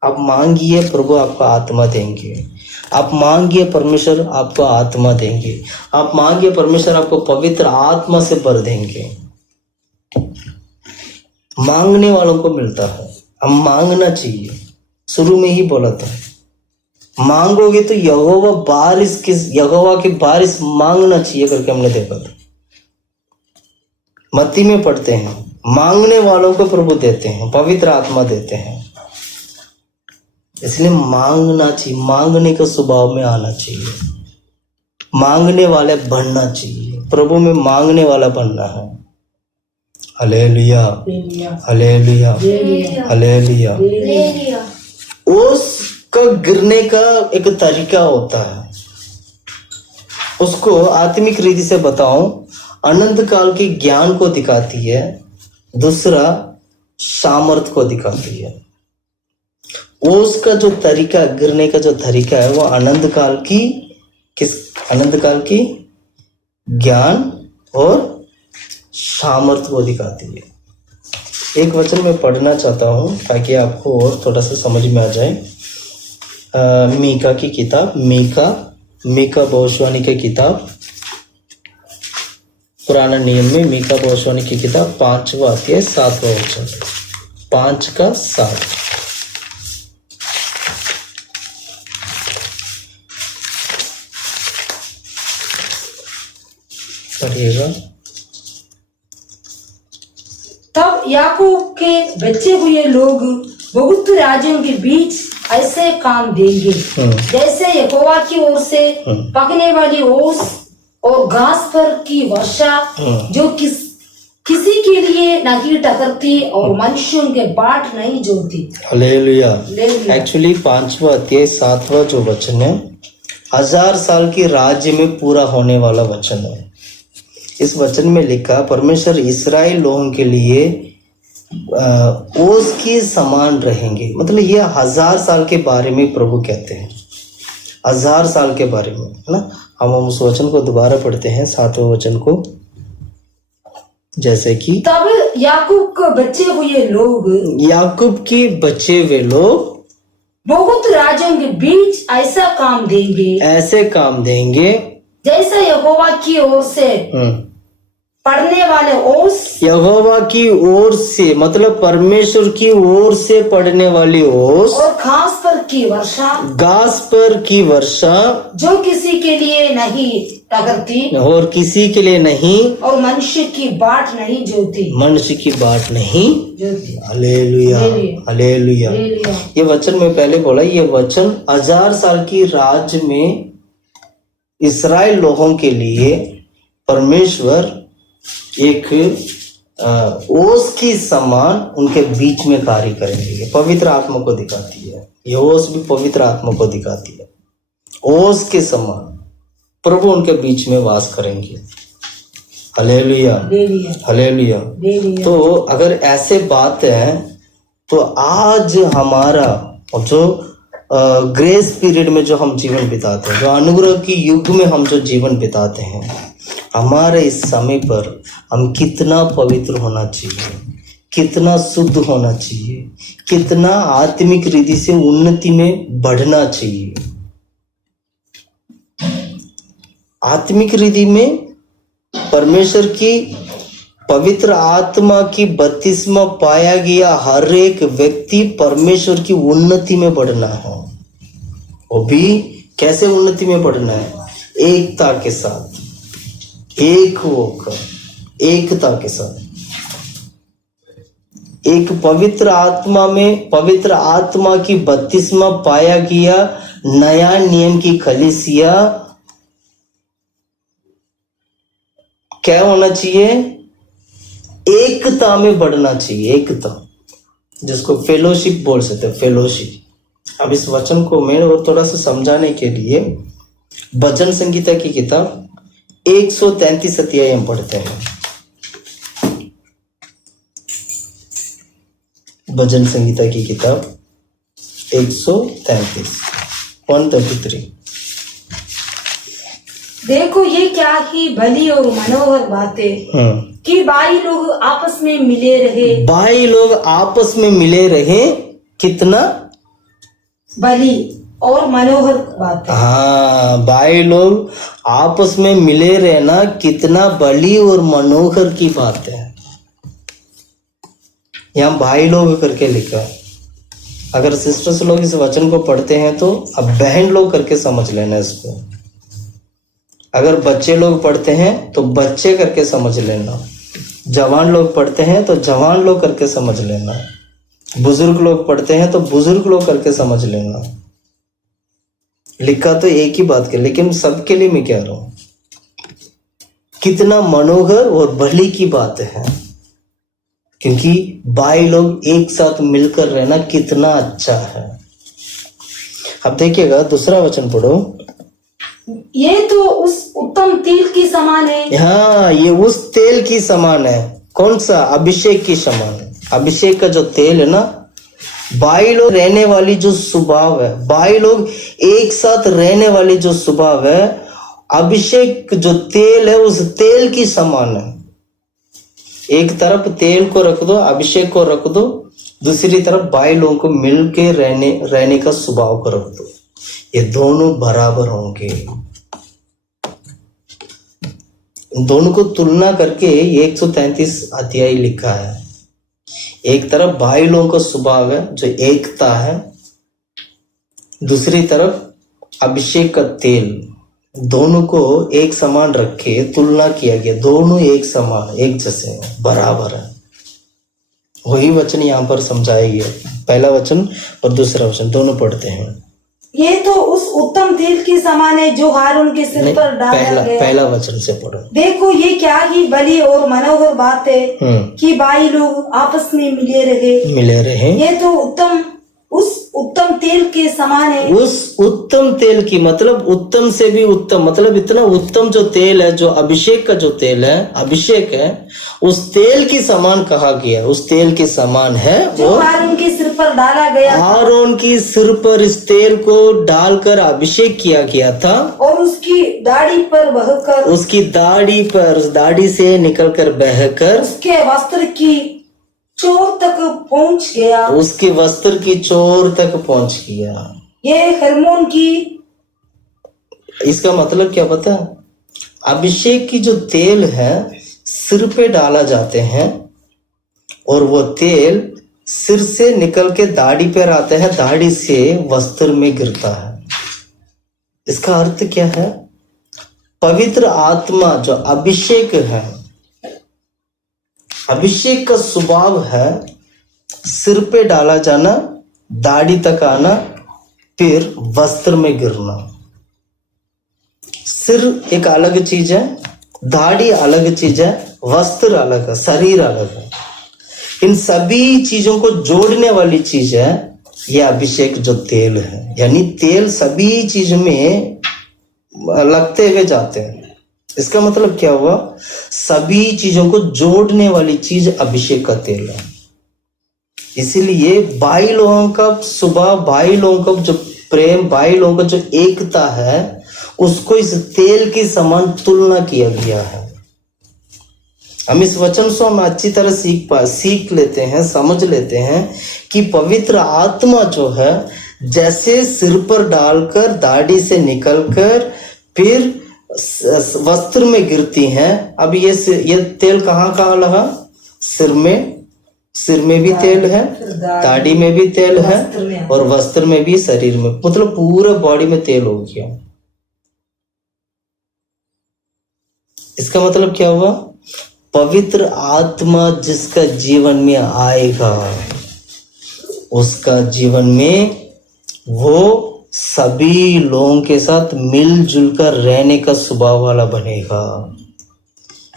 आप मांगिए प्रभु आपको आत्मा देंगे, आप मांगिए परमेश्वर आपको आत्मा देंगे, आप मांगिए परमेश्वर आपको पवित्र आत्मा से भर देंगे। मांगने वालों को मिलता है, हम मांगना चाहिए। शुरू में ही बोला था मांगोगे तो यहोवा की बारिश मांगना चाहिए करके हमने देखा था। मत्ती में पढ़ते हैं मांगने वालों को प्रभु देते हैं, पवित्र आत्मा देते हैं। इसलिए मांगना चाहिए, मांगने का स्वभाव में आना चाहिए, मांगने वाले बनना चाहिए। प्रभु में मांगने वाला बनना है। Hallelujah, hallelujah, hallelujah. उसका गिरने का एक तरीका होता है, उसको आत्मिक रीति से बताऊं, अनंत काल के ज्ञान को दिखाती है, दूसरा सामर्थ को दिखाती है। उसका जो तरीका, गिरने का जो तरीका है वो अनंत काल की ज्ञान और सामर्थ को दिखाती है। एक वचन में पढ़ना चाहता हूं ताकि आपको और थोड़ा सा समझ में आ जाए। मीका की किताब, मीका भविष्यवाणी की किताब, पुराना नियम में मीका भविष्यवाणी की किताब 5वां अध्याय 7वां वचन, 5 का 7। पढ़िएगा। तब याकूब के बचे हुए लोग बहुत राज्यों के बीच ऐसे काम देंगे जैसे यहोवा की ओर से पकने वाली ओस और घास पर की वर्षा, जो किसी के लिए नहीं टकरती और मनुष्यों के बाट नहीं जोड़ती। हालेलुया। एक्चुअली 5वां अध्याय 7वां जो वचन है 1000 साल के राज्य में पूरा होने वाला वचन है। इस वचन में लिखा परमेश्वर इस्राएल लोगों के लिए ओस के समान रहेंगे। मतलब ये 1000 साल के बारे में प्रभु कहते हैं, 1000 साल के बारे में, है ना। हम उस वचन को दोबारा पढ़ते हैं, 7वें वचन को, जैसे कि तब याकूब के बचे हुए लोग बहुत राज्यों के बीच ऐसा काम देंगे जैसा यहोवा की ओर से पढ़ने वाले ओस, यहोवा की ओर से मतलब परमेश्वर की ओर से पढ़ने वाली ओस, और घास पर की वर्षा, जो किसी के लिए नहीं टकरती और किसी के लिए नहीं, और मनुष्य की बाट नहीं जोती। Hallelujah, hallelujah. ये वचन में पहले बोला, ये वचन 1000 साल की राज्य में इस्राएल लोगों के लिए परमेश्वर एक ओस की समान उनके बीच में कार्य करेंगे। पवित्र आत्मा को दिखाती है, ये ओस भी पवित्र आत्मा को दिखाती है। ओस के समान प्रभु उनके बीच में वास करेंगे। हालेलुया, ले लिया, हालेलुया। ले लिया। तो अगर ऐसे बात है तो आज हमारा जो ग्रेस पीरियड में जो हम जीवन बिताते हैं, जो अनुग्रह की युग में हम जो जीवन बिताते हैं, हमारे इस समय पर हम कितना पवित्र होना चाहिए, कितना शुद्ध होना चाहिए, कितना आत्मिक रीति से उन्नति में बढ़ना चाहिए। आत्मिक रीति में परमेश्वर की पवित्र आत्मा की बपतिस्मा पाया गया हर एक व्यक्ति परमेश्वर की उन्नति में बढ़ना है। वो भी कैसे उन्नति में बढ़ना है? एकता के साथ, एक होकर, एकता के साथ, एक पवित्र आत्मा में, पवित्र आत्मा की बपतिस्मा पाया गया नया नियम की कलीसिया क्या होना चाहिए? एकता में बढ़ना चाहिए, एकता, जिसको फेलोशिप बोल सकते हैं, फेलोशिप। अब इस वचन को मैं और थोड़ा सा समझाने के लिए भजन संगीता की किताब 133 अध्याय हम पढ़ते हैं। भजन संगीता की किताब 133 133। देखो ये क्या ही भली और मनोहर बातें कि भाई लोग आपस में मिले रहे। भाई लोग आपस में मिले रहे, कितना भली और मनोहर बातें। हाँ, भाई लोग आपस में मिले रहना कितना भली और मनोहर की बात है। यहाँ भाई लोग करके लिखा है। अगर सिस्टर्स लोग इस वचन को पढ़ते हैं तो अब बहन लोग करके समझ लेना इसको। अगर बच्चे लोग पढ़ते हैं तो बच्चे करके समझ लेना, जवान लोग पढ़ते हैं तो जवान लोग करके समझ लेना, बुजुर्ग लोग पढ़ते हैं तो बुजुर्ग लोग करके समझ लेना। लिखा तो एक ही बात के, लेकिन सबके लिए मैं कह रहा हूं कितना मनोहर और भली की बात है, क्योंकि भाई लोग एक साथ मिलकर रहना कितना अच्छा है। अब देखिएगा दूसरा वचन पढ़ो। ये तो उस उत्तम तेल की समान है। हाँ, ये उस तेल की समान है। कौन सा? अभिषेक की समान है। अभिषेक का जो तेल है ना, भाई लोग रहने वाली जो स्वभाव है, भाई लोग एक साथ रहने वाली जो स्वभाव है, अभिषेक जो तेल है उस तेल की समान है। एक तरफ तेल को रख दो, अभिषेक को रख दो, दूसरी तरफ भाई लोगों को मिल के रहने का स्वभाव को रख दो। ये दोनों बराबर होंगे। दोनों को तुलना करके 133 अध्याय लिखा है। एक तरफ भाई लोगों का स्वभाव है जो एकता है, दूसरी तरफ अभिषेक का तेल, दोनों को एक समान रख के तुलना किया गया। दोनों एक समान, एक जैसे हैं, बराबर है। वही वचन यहाँ पर समझाया गया। पहला वचन और दूसरा वचन दोनों पढ़ते हैं। ये तो उस उत्तम तेल की समान है जो हारून के सिर पर डाला गया। पहला वचन से पढ़ो। देखो ये क्या ही भली और मनोहर बात है कि भाई लोग आपस में मिले रहे। ये तो उस उत्तम तेल के समान है। उस उत्तम तेल की मतलब उत्तम से भी उत्तम, मतलब इतना उत्तम जो तेल है, जो अभिषेक का जो तेल है, अभिषेक है, उस तेल की समान कहा गया। उस तेल के समान है जो हारून के सिर पर डाला गया। हारून की सिर पर इस तेल को डालकर अभिषेक किया गया था और उसकी दाढ़ी पर बहकर, उसकी दाढ़ी से निकलकर बहकर उसके वस्त्र की चोर तक पहुंच गया। उसके वस्त्र की चोर तक पहुंच गया। ये हरमोन की, इसका मतलब क्या पता? अभिषेक की जो तेल है सिर पे डाला जाते हैं और वो तेल सिर से निकल के दाढ़ी पर आता है, दाढ़ी से वस्त्र में गिरता है। इसका अर्थ क्या है? पवित्र आत्मा जो अभिषेक है, अभिषेक का स्वभाव है सिर पे डाला जाना, दाढ़ी तक आना, फिर वस्त्र में गिरना। सिर एक अलग चीज है, दाढ़ी अलग चीज है, वस्त्र अलग है, शरीर अलग है। इन सभी चीजों को जोड़ने वाली चीज है ये अभिषेक जो तेल है। यानी तेल सभी चीजों में लगते हुए जाते हैं। इसका मतलब क्या हुआ? सभी चीजों को जोड़ने वाली चीज अभिषेक का तेल है। इसीलिए 22 लोगों का स्वभाव, 22 लोगों का जो प्रेम, 22 लोगों का जो एकता है, उसको इस तेल की समान तुलना किया गया है। हम इस वचन से हम अच्छी तरह सीख लेते हैं, समझ लेते हैं कि पवित्र आत्मा जो है जैसे सिर पर डालकर, दाढ़ी से निकलकर फिर वस्त्र में गिरती हैं। अब ये तेल कहाँ लगा? सिर में भी तेल है, दाढ़ी में भी तेल है, और वस्त्र में भी, शरीर में, मतलब पूरे बॉडी में तेल हो गया। इसका मतलब क्या हुआ? पवित्र आत्मा जिसका जीवन में आएगा, उसका जीवन में वो सभी लोगों के साथ मिलजुल कर रहने का स्वभाव वाला बनेगा,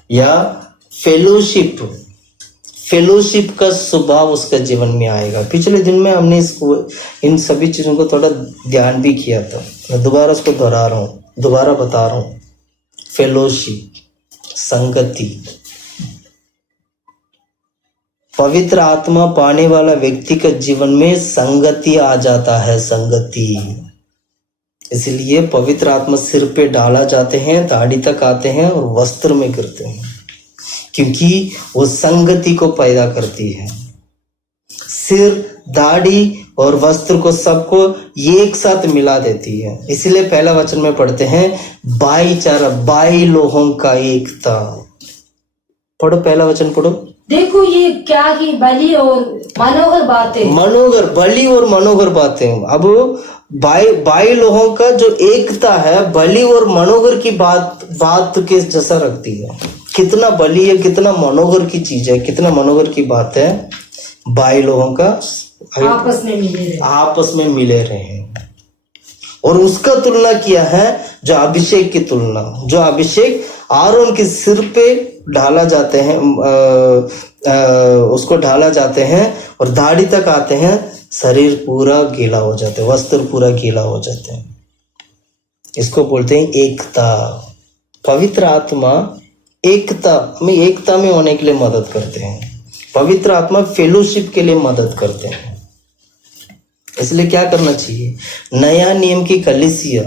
या फेलोशिप का स्वभाव उसका जीवन में आएगा। पिछले दिन में हमने इन सभी चीजों को थोड़ा ध्यान भी किया था। मैं दोबारा उसको दोबारा बता रहा हूँ। फेलोशिप, संगति। पवित्र आत्मा पाने वाला व्यक्ति के जीवन में संगति आ जाता है, संगति। इसलिए पवित्र आत्मा सिर पे डाला जाते हैं, दाढ़ी तक आते हैं और वस्त्र में गिरते हैं, क्योंकि वो संगति को पैदा करती है। सिर, दाढ़ी और वस्त्र को सबको एक साथ मिला देती है। इसलिए पहला वचन में पढ़ते हैं भाईचारा, 22 लोगों का एकता। पढ़ो, पहला वचन पढ़ो। देखो ये क्या की बलि और मनोहर बातें, बलि और मनोहर बातें। अब 22 लोगों का जो एकता है, बलि और मनोहर की बात के जैसा रखती है। कितना बलि है, कितना मनोहर की चीज है, कितना मनोहर की बात है। 22 लोगों का आपस में मिले रहे। और उसका तुलना किया है जो अभिषेक की तुलना, जो अभिषेक आरोन के सिर पे ढाला जाते हैं, उसको ढाला जाते हैं और दाढ़ी तक आते हैं, शरीर पूरा गीला हो जाते हैं, वस्त्र पूरा गीला हो जाते हैं। इसको बोलते हैं एकता। पवित्र आत्मा एकता में होने के लिए मदद करते हैं। पवित्र आत्मा फेलोशिप के लिए मदद करते हैं। इसलिए क्या करना चाहिए? नया नियम की कलीसिया,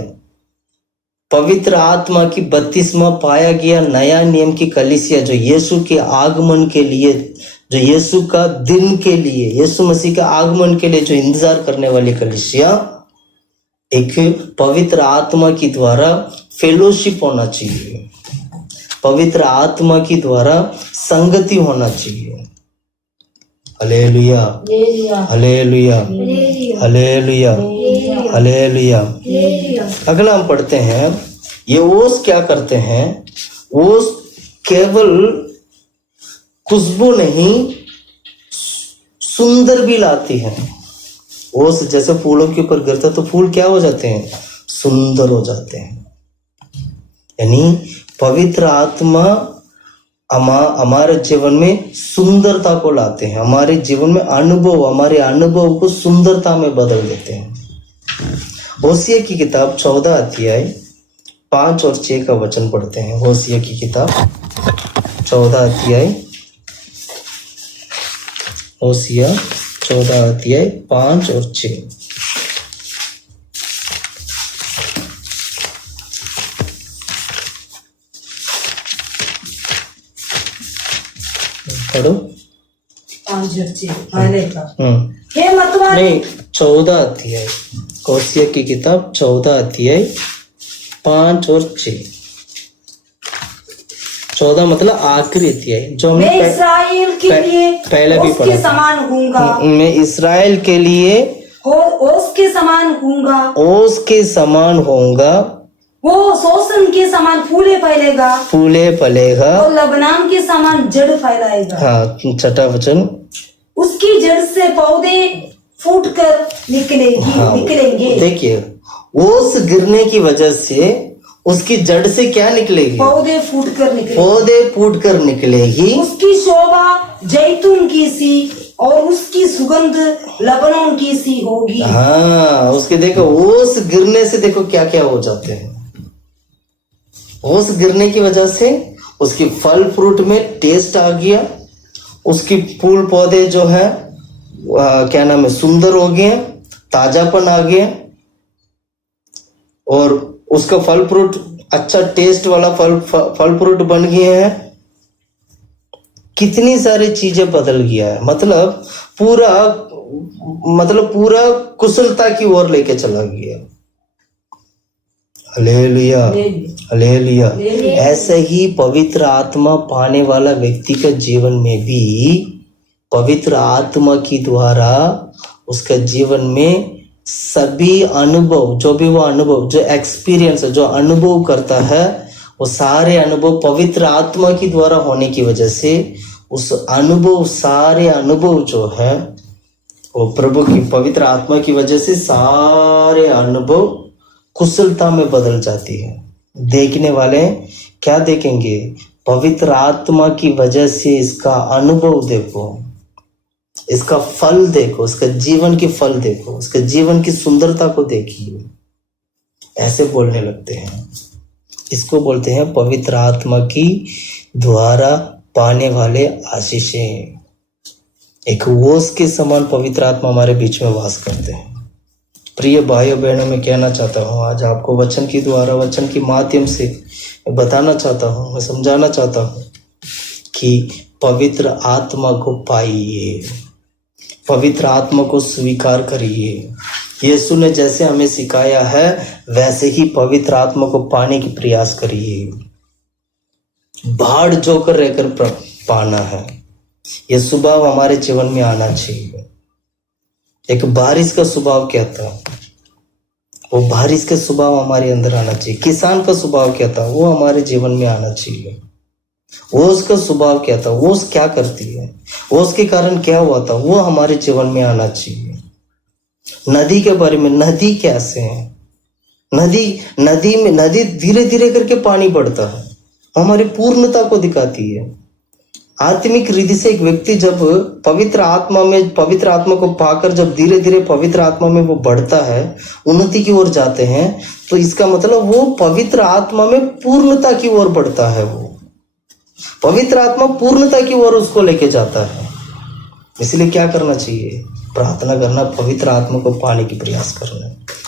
पवित्र आत्मा की बपतिस्मा पाया गया नया नियम की कलीसिया, जो यीशु के आगमन के लिए, जो यीशु का दिन के लिए, यीशु मसीह का आगमन के लिए जो इंतजार करने वाली कलीसिया, एक पवित्र आत्मा की द्वारा फेलोशिप होना चाहिए, पवित्र आत्मा की द्वारा संगति होना चाहिए। Hallelujah, hallelujah, hallelujah, hallelujah. अगला हम पढ़ते हैं, ये ओस क्या करते हैं? ओस केवल खुशबू नहीं, सुंदर भी लाती है। ओस जैसे फूलों के ऊपर गिरता तो फूल क्या हो जाते हैं? सुंदर हो जाते हैं। यानी पवित्र आत्मा हमारे जीवन में सुंदरता को लाते हैं, हमारे जीवन में हमारे अनुभव को सुंदरता में बदल देते हैं। होसिया की किताब 14 अध्याय 5 और 6 का वचन पढ़ते हैं। होसिया की किताब 14 अध्याय, होसिया 14 अध्याय 5 और 6। पढ़ो। 5 और 6 पहले का। हे मतवाले, नहीं, 14 अध्याय, होसिया की किताब 14 अध्याय 5 और 6। 14 मतलब आखिरी अध्याय, जो मैं इस्राएल के लिए पहले भी पढ़ा, समान हूँगा। मैं इस्राएल के लिए ओस के समान हूँगा, ओस के समान होऊंगा। वो शोषण के समान फूले फैलेगा और लबनान के समान जड़ फैलाएगा। हाँ, छठा वचन, उसकी जड़ से पौधे फूट कर निकलेंगे। देखिए, ओस गिरने की वजह से उसकी जड़ से क्या निकलेगी? पौधे फूट कर निकलेगी। उसकी शोभा जैतून की सी और उसकी सुगंध लबनान की सी होगी। हाँ, उसके देखो, ओस गिरने से देखो क्या क्या हो जाते हैं। ओस गिरने की वजह से उसकी फल फ्रूट में टेस्ट आ गया, उसकी फूल पौधे जो है क्या नाम है, सुंदर हो गए, ताजापन आ गया, और उसका फल फ्रूट अच्छा टेस्ट वाला फल फ्रूट बन गए हैं। कितनी सारी चीजें बदल गया है, मतलब पूरा कुशलता की ओर लेके चला गया। Hallelujah, hallelujah. ऐसे ही पवित्र आत्मा पाने वाला व्यक्ति के जीवन में भी पवित्र आत्मा की द्वारा उसका जीवन में सभी अनुभव, जो भी वो अनुभव, जो एक्सपीरियंस, जो अनुभव करता है, वो सारे अनुभव पवित्र आत्मा की द्वारा होने की वजह से उस अनुभव, सारे अनुभव जो है वो प्रभु की पवित्र आत्मा की वजह से सारे अनुभव कुशलता में बदल जाती है। देखने वाले क्या देखेंगे? पवित्र आत्मा की वजह से इसका अनुभव देखो, इसका फल देखो, इसका जीवन की फल देखो, उसके जीवन की सुंदरता को देखिए, ऐसे बोलने लगते हैं। इसको बोलते हैं पवित्र आत्मा की द्वारा पाने वाले आशीषें। एक ओस के समान पवित्र आत्मा हमारे बीच में वास करते हैं। प्रिय भाइयों बहनों, मैं कहना चाहता हूँ आज आपको वचन की द्वारा, वचन के माध्यम से बताना चाहता हूँ, मैं समझाना चाहता हूँ कि पवित्र आत्मा को पाइए, पवित्र आत्मा को स्वीकार करिए। यीशु ने जैसे हमें सिखाया है वैसे ही पवित्र आत्मा को पाने की प्रयास करिए। भाड़ जोकर रहकर पाना है, यह स्वभाव हमारे जीवन में आना चाहिए। एक बारिश का स्वभाव क्या था, वो बारिश का स्वभाव हमारे अंदर आना चाहिए। किसान का स्वभाव क्या था, वो हमारे जीवन में आना चाहिए। ओस का स्वभाव क्या था, ओस क्या करती है, ओस के कारण क्या हुआ था, वो हमारे जीवन में आना चाहिए। नदी के बारे में, नदी कैसे है, नदी में धीरे धीरे करके पानी बढ़ता है, हमारी पूर्णता को दिखाती है। आत्मिक रीति से एक व्यक्ति जब पवित्र आत्मा को पाकर जब धीरे धीरे पवित्र आत्मा में वो बढ़ता है, उन्नति की ओर जाते हैं, तो इसका मतलब वो पवित्र आत्मा में पूर्णता की ओर बढ़ता है। वो पवित्र आत्मा पूर्णता की ओर उसको लेके जाता है। इसलिए क्या करना चाहिए? प्रार्थना करना, पवित्र आत्मा को पाने की प्रयास करना।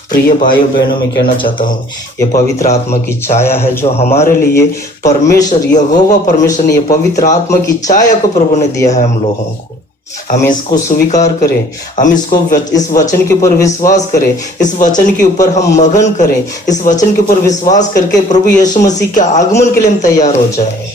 प्रिय भाइयों बहनों, मैं कहना चाहता हूँ ये पवित्र आत्मा की छाया है जो हमारे लिए परमेश्वर, यहोवा परमेश्वर ने ये पवित्र आत्मा की छाया को प्रभु ने दिया है हम लोगों को। हम इसको स्वीकार करें, हम इसको, इस वचन के ऊपर विश्वास करें, इस वचन के ऊपर हम मगन करें, इस वचन के ऊपर विश्वास करके प्रभु यीशु मसीह के आगमन के लिए हम तैयार हो जाएं।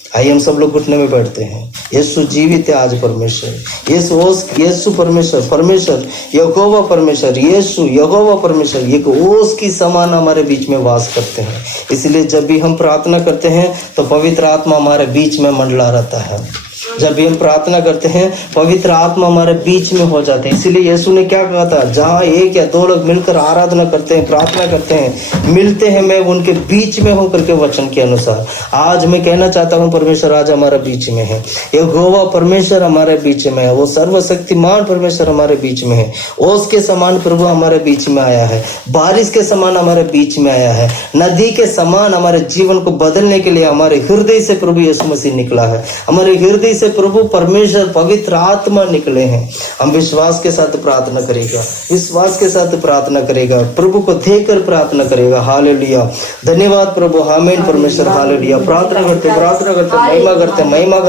आइए हम सब लोग घुटने में बैठते हैं। यीशु जीवित है आज परमेश्वर, यीशु परमेश्वर यहोवा परमेश्वर, यीशु यहोवा परमेश्वर एक ओस की समान हमारे बीच में वास करते हैं। इसलिए जब भी हम प्रार्थना करते हैं तो पवित्र आत्मा हमारे बीच में मंडला रहता है। जब भी हम प्रार्थना करते हैं पवित्र आत्मा हमारे बीच में हो जाते हैं। इसीलिए यीशु ने क्या कहा था, जहाँ एक या दो लोग मिलकर आराधना करते हैं, प्रार्थना करते हैं, मिलते हैं, मैं उनके बीच में हूं करके वचन के अनुसार। आज मैं कहना चाहता हूं परमेश्वर आज हमारे बीच में है, यहोवा परमेश्वर हमारे बीच में है, वो सर्वशक्तिमान परमेश्वर हमारे बीच में है। ओस के समान प्रभु हमारे बीच में आया है, बारिश के समान हमारे बीच में आया है, नदी के समान हमारे जीवन को बदलने के लिए हमारे हृदय से प्रभु यीशु मसीह निकला है। हमारे हृदय से प्रभु परमेश्वर पवित्र आत्मा निकले हैं। हम विश्वास के साथ प्रार्थना करेगा, विश्वास के साथ प्रार्थना करेगा, प्रभु को देखकर प्रार्थना करेगा। हालेलुया, धन्यवाद प्रभु, आमीन परमेश्वर, हालेलुया। प्रार्थना करते महिमा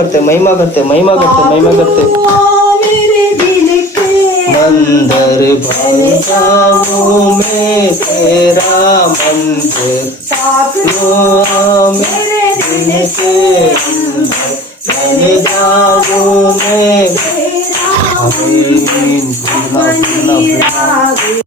करते मंदिर बन जाऊं मैं तेरा मंदिर, मेरे दिल के अंदर बन जाऊं मैं, आमीन।